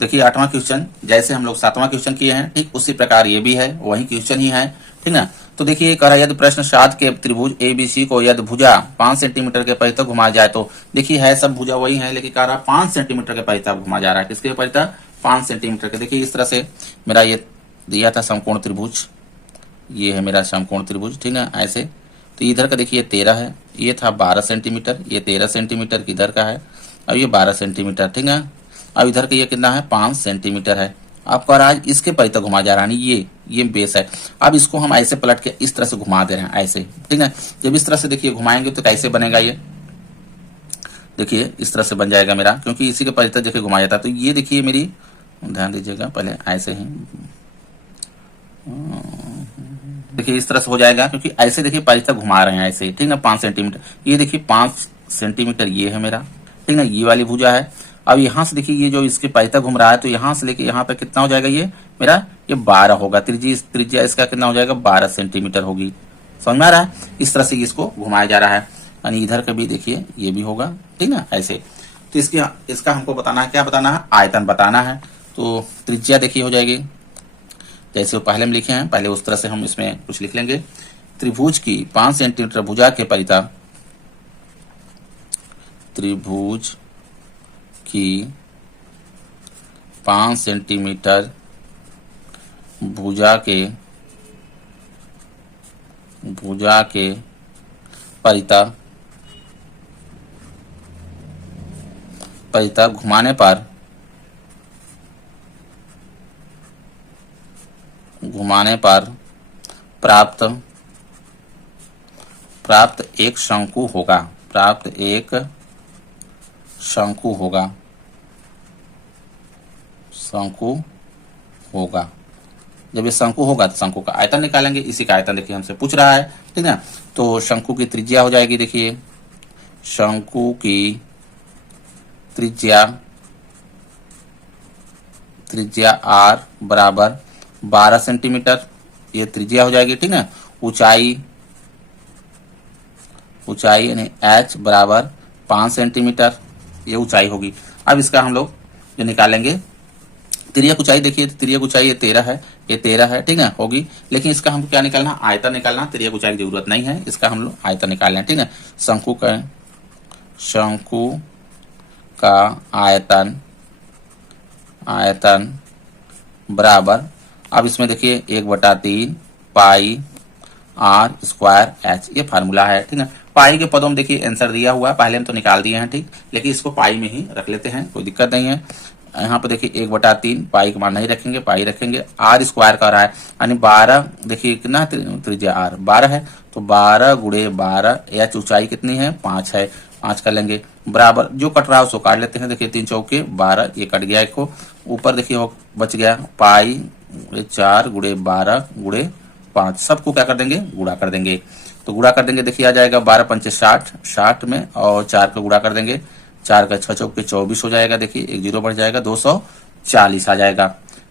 देखिए 8वां क्वेश्चन, जैसे हम लोग 7वां क्वेश्चन किए हैं ठीक उसी प्रकार ये भी है, वही क्वेश्चन ही है, ठीक ना। तो देखिए कह रहा है यदि प्रश्न सात के त्रिभुज ABC को यदि भुजा 5 सेंटीमीटर के परितः घुमाया जाए, तो देखिए है सब भुजा वही है, लेकिन कह रहा 5 सेंटीमीटर के परितः घुमाया जा रहा है, किसके परितः 5 सेंटीमीटर के। देखिए इस तरह से मेरा ये दिया था समकोण त्रिभुज, ये है मेरा समकोण त्रिभुज, ठीक है, ऐसे। तो इधर का देखिए 13 है, ये था 12 सेंटीमीटर, ये 13 सेंटीमीटर किधर का है, अब ये 12 सेंटीमीटर, ठीक है। अब इधर का ये कितना है 5 सेंटीमीटर है। अब कह रहा है इसके परितः घुमा जा रहा है, ये बेस है। अब इसको हम ऐसे पलट के इस तरह से घुमा दे रहे हैं ऐसे, ठीक है। जब इस तरह से देखिए घुमाएंगे तो कैसे बनेगा ये, देखिए इस तरह से बन जाएगा मेरा, क्योंकि इसी के परितः देखिए घुमाया जाता है। तो ये देखिए मेरी, ध्यान दीजिएगा पहले ऐसे ही देखिए इस तरह से हो जाएगा, क्योंकि ऐसे देखिए परितः घुमा रहे हैं ऐसे, ठीक ना, 5 सेंटीमीटर। ये देखिए 5 सेंटीमीटर ये है मेरा, ठीक ना, ये वाली भुजा है। अब यहाँ से देखिए ये जो इसके परितः घूम रहा है, तो यहाँ से लेके यहाँ पे कितना हो जाएगा ये मेरा, ये 12 होगा। त्रिज्या इसका कितना हो जाएगा, 12 सेंटीमीटर होगी। समझ में आ रहा है? इस तरह से इसको घुमाया जा रहा है। यानी इधर का भी देखिए ये भी होगा, ठीक ना, ऐसे। तो इसका हमको बताना है, क्या बताना है, आयतन बताना है। तो त्रिज्या देखिए हो जाएगी जैसे वो पहले में लिखे हैं, पहले उस तरह से हम इसमें कुछ लिख लेंगे। त्रिभुज की 5 सेंटीमीटर भुजा के परितः, त्रिभुज की 5 सेंटीमीटर भुजा के परितः घुमाने पर प्राप्त एक शंकु होगा, शंकु होगा। जब ये शंकु होगा तो शंकु का आयतन निकालेंगे। इसी का आयतन देखिए हमसे पूछ रहा है, ठीक है। तो शंकु की त्रिज्या हो जाएगी, देखिए शंकु की त्रिज्या r बराबर 12 सेंटीमीटर, ये त्रिज्या हो जाएगी, ठीक है। ऊंचाई यानी h बराबर 5 सेंटीमीटर, ये ऊंचाई होगी। अब इसका हम लोग जो निकालेंगे तिर्यक ऊंचाई, देखिए तिर्यक ऊंचाई ये 13 है, ये 13 है, ठीक है, होगी। लेकिन इसका हमको क्या निकालना, आयतन निकालना। तिर्यक ऊंचाई की जरूरत नहीं है, इसका हम लोग आयतन निकालना है, ठीक है। शंकु का आयतन बराबर, अब इसमें देखिए 1/3 पाई r स्क्वायर h, ये फार्मूला है, ठीक है। पाई के पदों में देखिए आंसर दिया हुआ है, पहले हम तो निकाल दिए हैं, ठीक, लेकिन इसको पाई में ही रख लेते हैं, कोई दिक्कत नहीं है। यहाँ पर देखिए 1/3 पाई का मान नहीं रखेंगे, पाई रखेंगे। r स्क्वायर का रहा है, यानी 12, देखिए कितना त्रिज्या r 12 है, तो 12 गुणे 12, h ऊंचाई कितनी है, 5 है, 5 कर लेंगे, बराबर जो कट रहा है उसको काट लेते हैं। देखिए 3 चौके 12, ये कट गया, एक को ऊपर देखिए हो बच गया, पाई 4 गुणे 12 गुणे 5, सबको क्या कर देंगे, गुणा कर देंगे। तो गुणा कर देंगे, देखिए आ जाएगा 12 पंचे 60, 60 में और 4 का गुणा कर देंगे, 4 का 6 चौके 24 हो जाएगा, देखिए एक जीरो बढ़ जाएगा, 240 आ जाएगा।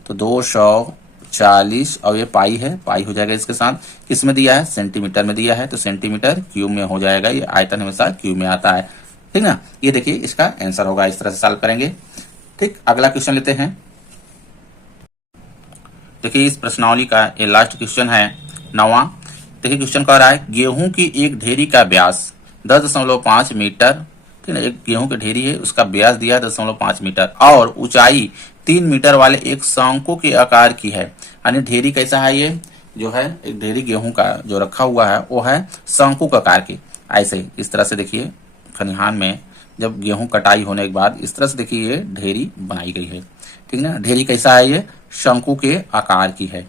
तो 240, और ये पाई है, पाई हो जाएगा इसके साथ, किस में दिया है, सेंटीमीटर में दिया है, तो सेंटीमीटर क्यूब में हो जाएगा। ये आयतन हमेशा क्यूब में आता है, ठीक ना। ये देखिए इसका आंसर होगा, इस तरह से सॉल्व करेंगे, ठीक। अगला क्वेश्चन लेते हैं। देखिए इस प्रश्नावली का ये लास्ट क्वेश्चन है, 9वां। देखिए क्वेश्चन कह रहा है, गेहूं की एक ढेरी का व्यास 10.5 मीटर, ठीक है, एक गेहूं की ढेरी है, उसका व्यास दिया है 10.5 मीटर, और ऊंचाई 3 मीटर वाले एक शंकु के आकार की है। यानी ढेरी कैसा है, ये जो है एक ढेरी गेहूं का जो रखा हुआ है वो है शंकु के आकार की। ऐसे ही इस तरह से देखिए खलिहान में जब गेहूं कटाई होने के बाद इस तरह से देखिए ये ढेरी बनाई गई है, ठीक ना। ढेरी कैसा है, ये शंकु के आकार की है,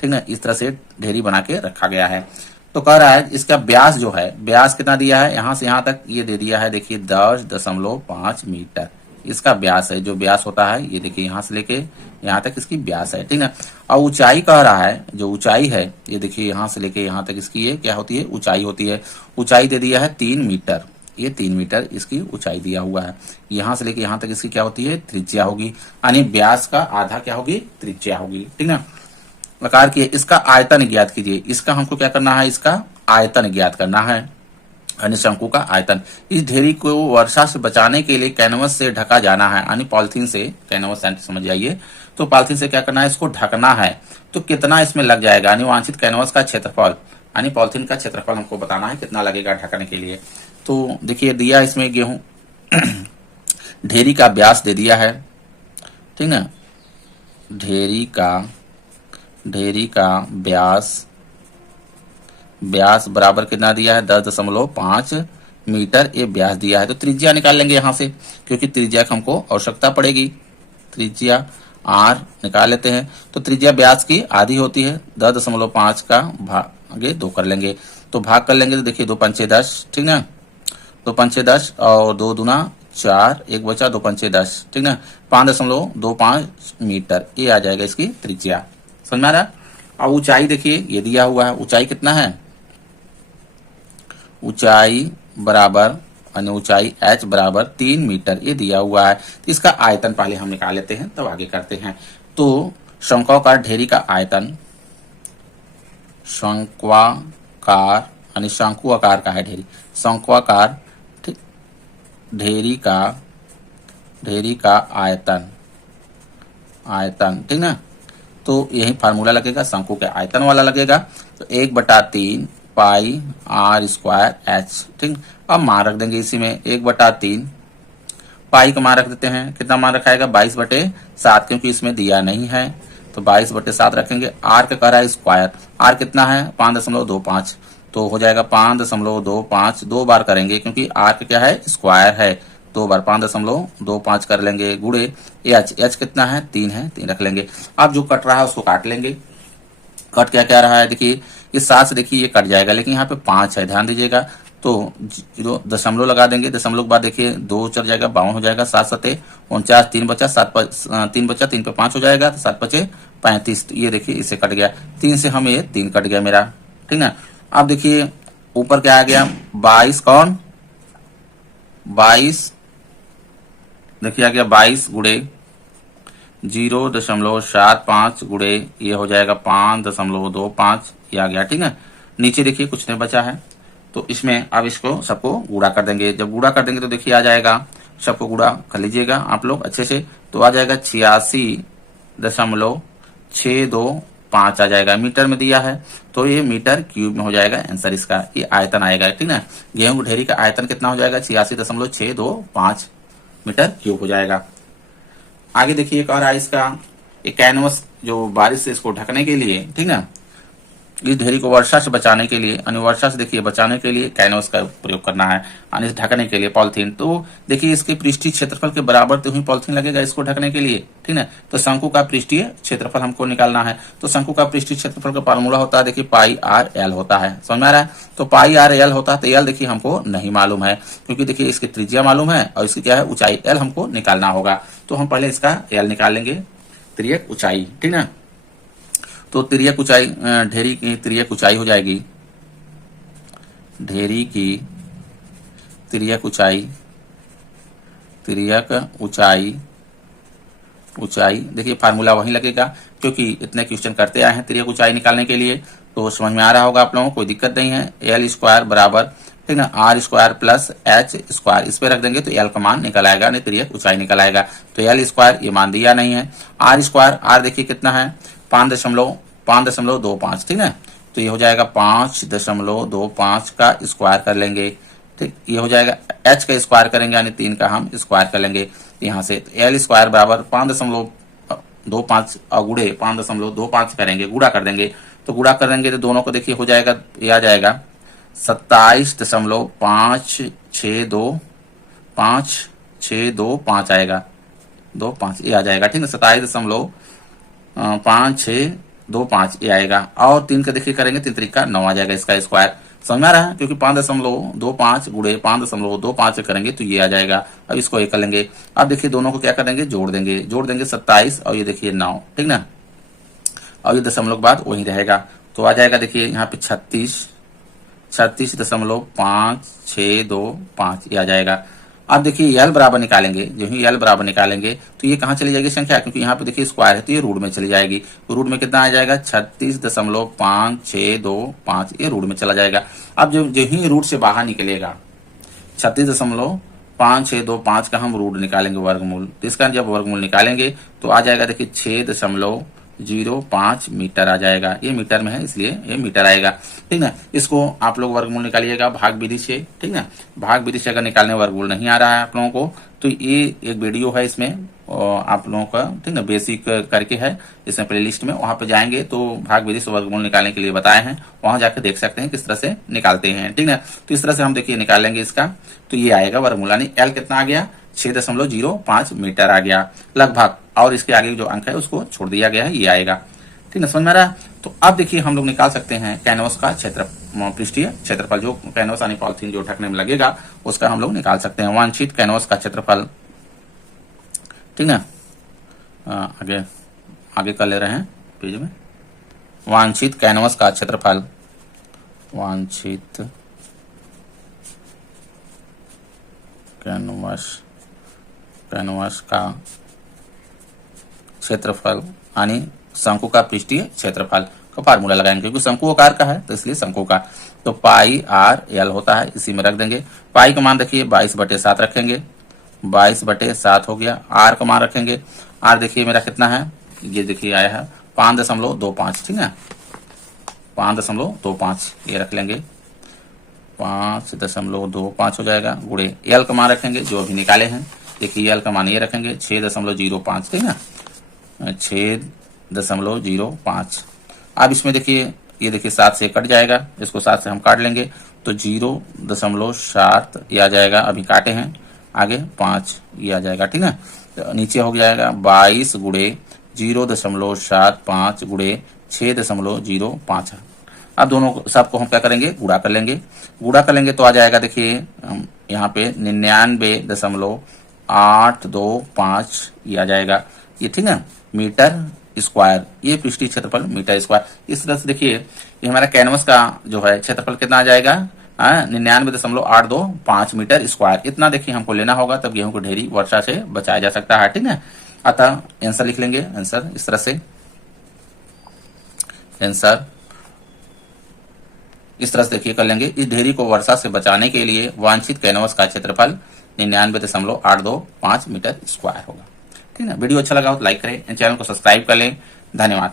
ठीक ना, इस तरह से ढेरी बना के रखा गया है। तो कह रहा है इसका व्यास जो है, व्यास कितना दिया है, यहां से यहां तक ये दे दिया है, देखिए 10.5 मीटर इसका व्यास है। जो व्यास होता है ये देखिए यहां से लेके यहां तक इसकी व्यास है, ठीक ना। और ऊंचाई कह रहा है, जो ऊंचाई है ये देखिए यहां से लेके यहां तक इसकी ये क्या होती है, ऊंचाई होती है। ऊंचाई दे दिया है 3 मीटर, ये 3 मीटर इसकी ऊंचाई दिया हुआ है। यहां से लेके यहां तक इसकी क्या होती है, त्रिज्या होगी, यानी व्यास का आधा क्या होगी, त्रिज्या होगी, ठीक ना। प्रकार की इसका आयतन ज्ञात कीजिए। इसका हमको क्या करना है, इसका आयतन ज्ञात करना है, यानी शंकु का आयतन। इस ढेरी को वर्षा से बचाने के लिए कैनवस से ढका जाना है, यानी पॉलिथीन से, कैनवस समझ जाइए, तो पॉलिथीन से क्या करना है, इसको ढकना है। तो कितना इसमें लग जाएगा, यानी वांछित कैनवस का क्षेत्रफल, यानी पॉलिथीन का क्षेत्रफल हमको बताना है कितना लगेगा ढकने के लिए। तो देखिए दिया इसमें गेहूं ढेरी का व्यास दे दिया है, ठीक ना। ढेरी का व्यास बराबर कितना दिया है, 10.5 मीटर ये व्यास दिया है। तो त्रिज्या निकाल लेंगे यहां से, क्योंकि त्रिज्या की हमको आवश्यकता पड़ेगी। त्रिज्या r निकाल लेते हैं। तो त्रिज्या व्यास की आधी होती है, 10.5 का भागे 2 कर लेंगे, तो भाग कर लेंगे तो देखिए 2 पंचे 10, ठीक ना। दो पंचे 10 और 2 दूना 4, एक बचा 2 पंचे 10, ठीक ना, 5.25 मीटर ये आ जाएगा इसकी त्रिज्या। समझ में आ रहा। अब ऊंचाई देखिए ये दिया हुआ है, ऊंचाई कितना है, ऊंचाई बराबर ऊंचाई h बराबर 3 मीटर ये दिया हुआ है। तो इसका आयतन पहले हम निकाल लेते हैं तब आगे करते हैं। तो शंक्वाकार ढेरी का आयतन, शंक्वाकार यानी शंकु आकार का है ढेरी, शंक्वाकार ढेरी का आयतन, ठीक ना। तो यही फार्मूला लगेगा, शंकु के आयतन वाला लगेगा। तो 1/3 पाई r स्क्वायर h, ठीक। अब मान रख देंगे इसी में 1/3 पाई का मान रख देते हैं, कितना मान रखाएगा 22/7, क्योंकि इसमें दिया नहीं है तो 22/7 रखेंगे। r का कह रहा है स्क्वायर, r कितना है 5.25, तो हो जाएगा 5.25, 2 बार करेंगे क्योंकि r का क्या है स्क्वायर है, 2 बार 5.25 कर लेंगे, गुड़े h कितना है 3 है, 3 रख लेंगे। अब जो कट रहा है उसको काट लेंगे। कट क्या क्या रहा है देखिए, इस 7 से देखिए ये कट जाएगा, लेकिन यहाँ पे 5 है, ध्यान दीजिएगा। तो 0 दशमलव लगा देंगे, दशमलव के बाद देखिए 2 चल जाएगा, 52 हो जाएगा, 7 7 49, 3 बचा, 3 बचा, 3 पे 5 हो जाएगा, तो 7 5 35। ये देखिए इससे कट गया, 3 से हम ये 3 कट गया मेरा, ठीक ना। अब देखिए ऊपर क्या आ गया 22, कौन 22, देखिए आ गया 22 गुड़े 0.75 गुड़े ये हो जाएगा 5.25, ये आ गया, ठीक है। नीचे देखिए कुछ नहीं बचा है, तो इसमें अब इसको सबको गुणा कर देंगे। जब गुणा कर देंगे तो देखिए आ जाएगा, सबको गुणा कर लीजिएगा आप लोग अच्छे से, तो आ जाएगा 86.625 आ जाएगा, मीटर में दिया है तो ये मीटर क्यूब में हो जाएगा आंसर इसका, ये आयतन आएगा, ठीक ना। गेहूं की ढेरी का आयतन कितना हो जाएगा 86.625 मीटर क्यूब हो जाएगा। आगे देखिए एक और है इसका, एक कैनवस जो बारिश से इसको ढकने के लिए, ठीक ना, इस ढेरी को वर्षा से बचाने के लिए, यानी वर्षा से देखिए बचाने के लिए कैनवस का प्रयोग करना है, यानी ढकने के लिए पॉलिथीन। तो देखिए इसके पृष्ठीय क्षेत्रफल के बराबर तो ही पॉलिथीन लगेगा इसको ढकने के लिए, ठीक है। तो शंकु का पृष्ठीय क्षेत्रफल हमको निकालना है, तो शंकु का पृष्ठीय क्षेत्रफल का फार्मूला होता है देखिए पाई आर एल होता है, समझ में आ रहा है। तो पाई आर एल होता है, तो एल देखिए हमको नहीं मालूम है, क्योंकि देखिए इसकी त्रिज्या मालूम है और इसकी क्या है ऊंचाई, एल हमको निकालना होगा। तो हम पहले इसका एल निकाल लेंगे, तिर्यक ऊंचाई, ठीक ना। तो तिर्यक ऊंचाई, ढेरी की तिर्यक ऊंचाई हो जाएगी, ढेरी की तिर्यक ऊंचाई, ऊंचाई देखिए फार्मूला वही लगेगा, क्योंकि इतने क्वेश्चन करते आए हैं तिर्यक ऊंचाई निकालने के लिए, तो समझ में आ रहा होगा आप लोगों को, कोई दिक्कत नहीं है। एल स्क्वायर बराबर, ठीक ना, R square plus H square, इस पे रख देंगे तो एल का मान निकल आएगा, नहीं तिर्यक ऊंचाई निकल आएगा। तो एल स्क्वायर ये मान दिया नहीं है, आर स्क्वायर, आर देखिए कितना है 5.25, ठीक है। तो ये हो जाएगा 5.25 का स्क्वायर कर लेंगे, ठीक। ये हो जाएगा h का स्क्वायर करेंगे, यानी 3 का हम स्क्वायर कर लेंगे यहाँ से। तो एल स्क्वायर बराबर 5.25 और गुड़े 5.25 करेंगे, गुड़ा कर देंगे। तो गुड़ा कर देंगे तो दोनों को देखिए हो जाएगा, ये आ जाएगा 27.562 आएगा, 25 ये आ जाएगा, ठीक है। 27.5625 ये आएगा, और 3 का देखिए करेंगे 3 तरीका 9 आ जाएगा इसका स्क्वायर, समझ में आ रहा है, क्योंकि 5.25 गुड़े 5.25 करेंगे तो ये आ जाएगा। अब इसको ये कर लेंगे, अब देखिए दोनों को क्या करेंगे जोड़ देंगे 27 और ये देखिए 9, ठीक ना, और ये दशमलव के बाद वही रहेगा, तो आ जाएगा देखिए यहाँ पे 36.562 ये आ जाएगा। अब देखिए एल बराबर निकालेंगे, जो ही एल बराबर निकालेंगे तो ये कहाँ चली जाएगी संख्या, क्योंकि यहाँ पे देखिए स्क्वायर है तो ये रूट में चली जाएगी, तो रूट में कितना आ जाएगा 36.5625, ये रूट में चला जाएगा। अब जो ही रूट से बाहर निकलेगा 36.5625 का हम रूट निकालेंगे वर्गमूल, तो इसका जब वर्गमूल निकालेंगे तो आ जाएगा देखिए 6.05 मीटर आ जाएगा, ये मीटर में है इसलिए ये मीटर आएगा, ठीक ना। इसको आप लोग वर्गमूल निकालिएगा भाग विधि से, ठीक ना। भाग विधि से अगर निकालने वर्गमूल नहीं आ रहा है आप लोगों को तो ये एक वीडियो है इसमें आप लोगों का, ठीक ना, बेसिक करके है इसमें प्लेलिस्ट में, वहां पे जाएंगे तो भाग विधि से वर्गमूल निकालने के लिए बताए हैं, वहां जाकर देख सकते हैं किस तरह से निकालते हैं, ठीक ना। तो इस तरह से हम देखिए निकाल लेंगे इसका, तो ये आएगा वर्गमूल, यानी एल कितना आ गया 6.05 मीटर आ गया लगभग, और इसके आगे जो अंक है उसको छोड़ दिया गया है, ये आएगा, ठीक है, समझ में आ रहा है। तो अब देखिए हम लोग निकाल सकते हैं कैनवस का क्षेत्र पृष्ठीय क्षेत्रफल, जो कैनवस यानी पॉलिथीन जो ढकने में लगेगा उसका हम लोग निकाल सकते हैं। वांछित कैनवस का क्षेत्रफल, ठीक ना, आगे आगे कर ले रहे हैं पेज में। वांछित कैनवस का क्षेत्रफल, वांछित कैनवस का क्षेत्रफल यानी शंकु का पृष्ठीय क्षेत्रफल का फार्मूला लगाएंगे, क्योंकि शंकु आकार का है तो इसलिए शंकु का। तो पाई आर एल होता है, इसी में रख देंगे। पाई का मान देखिए 22/7 रखेंगे, 22/7 हो गया। आर का मान रखेंगे, आर देखिए मेरा कितना है, ये देखिए आया है 5.25, ठीक है, 5.25 ये रख लेंगे, 5.25 हो जाएगा। गुणे एल का मान रखेंगे जो अभी निकाले हैं, देखिए एल का मान ये रखेंगे 6.05, ठीक है, 6.05। अब इसमें देखिए ये देखिए 7 से कट जाएगा, इसको 7 से हम काट लेंगे तो 0.7 ये आ जाएगा, अभी काटे हैं, आगे 5 ये आ जाएगा, ठीक है। तो नीचे हो जाएगा 22 गुणे 0.75 गुणे 6.05। अब दोनों सबको हम क्या करेंगे, गुणा कर लेंगे। गुणा कर लेंगे तो आ जाएगा देखिए यहाँ पे 99.825 ये आ जाएगा, ये ठीक है, मीटर स्क्वायर। ये पृष्ठीय क्षेत्रफल मीटर स्क्वायर। इस तरह से देखिए ये हमारा कैनवस का जो है क्षेत्रफल कितना आ जाएगा, 99.825 मीटर स्क्वायर। इतना देखिए हमको लेना होगा, तब गेहूं को ढेरी वर्षा से बचाया जा सकता है, ठीक है। अतः आंसर लिख लेंगे, आंसर इस तरह से, आंसर इस तरह से देखिए कर लेंगे। इस ढेरी को वर्षा से बचाने के लिए वांछित कैनवस का क्षेत्रफल 99.825 मीटर स्क्वायर होगा, ठीक है। वीडियो अच्छा लगा हो तो लाइक करें, चैनल को सब्सक्राइब कर लें। धन्यवाद।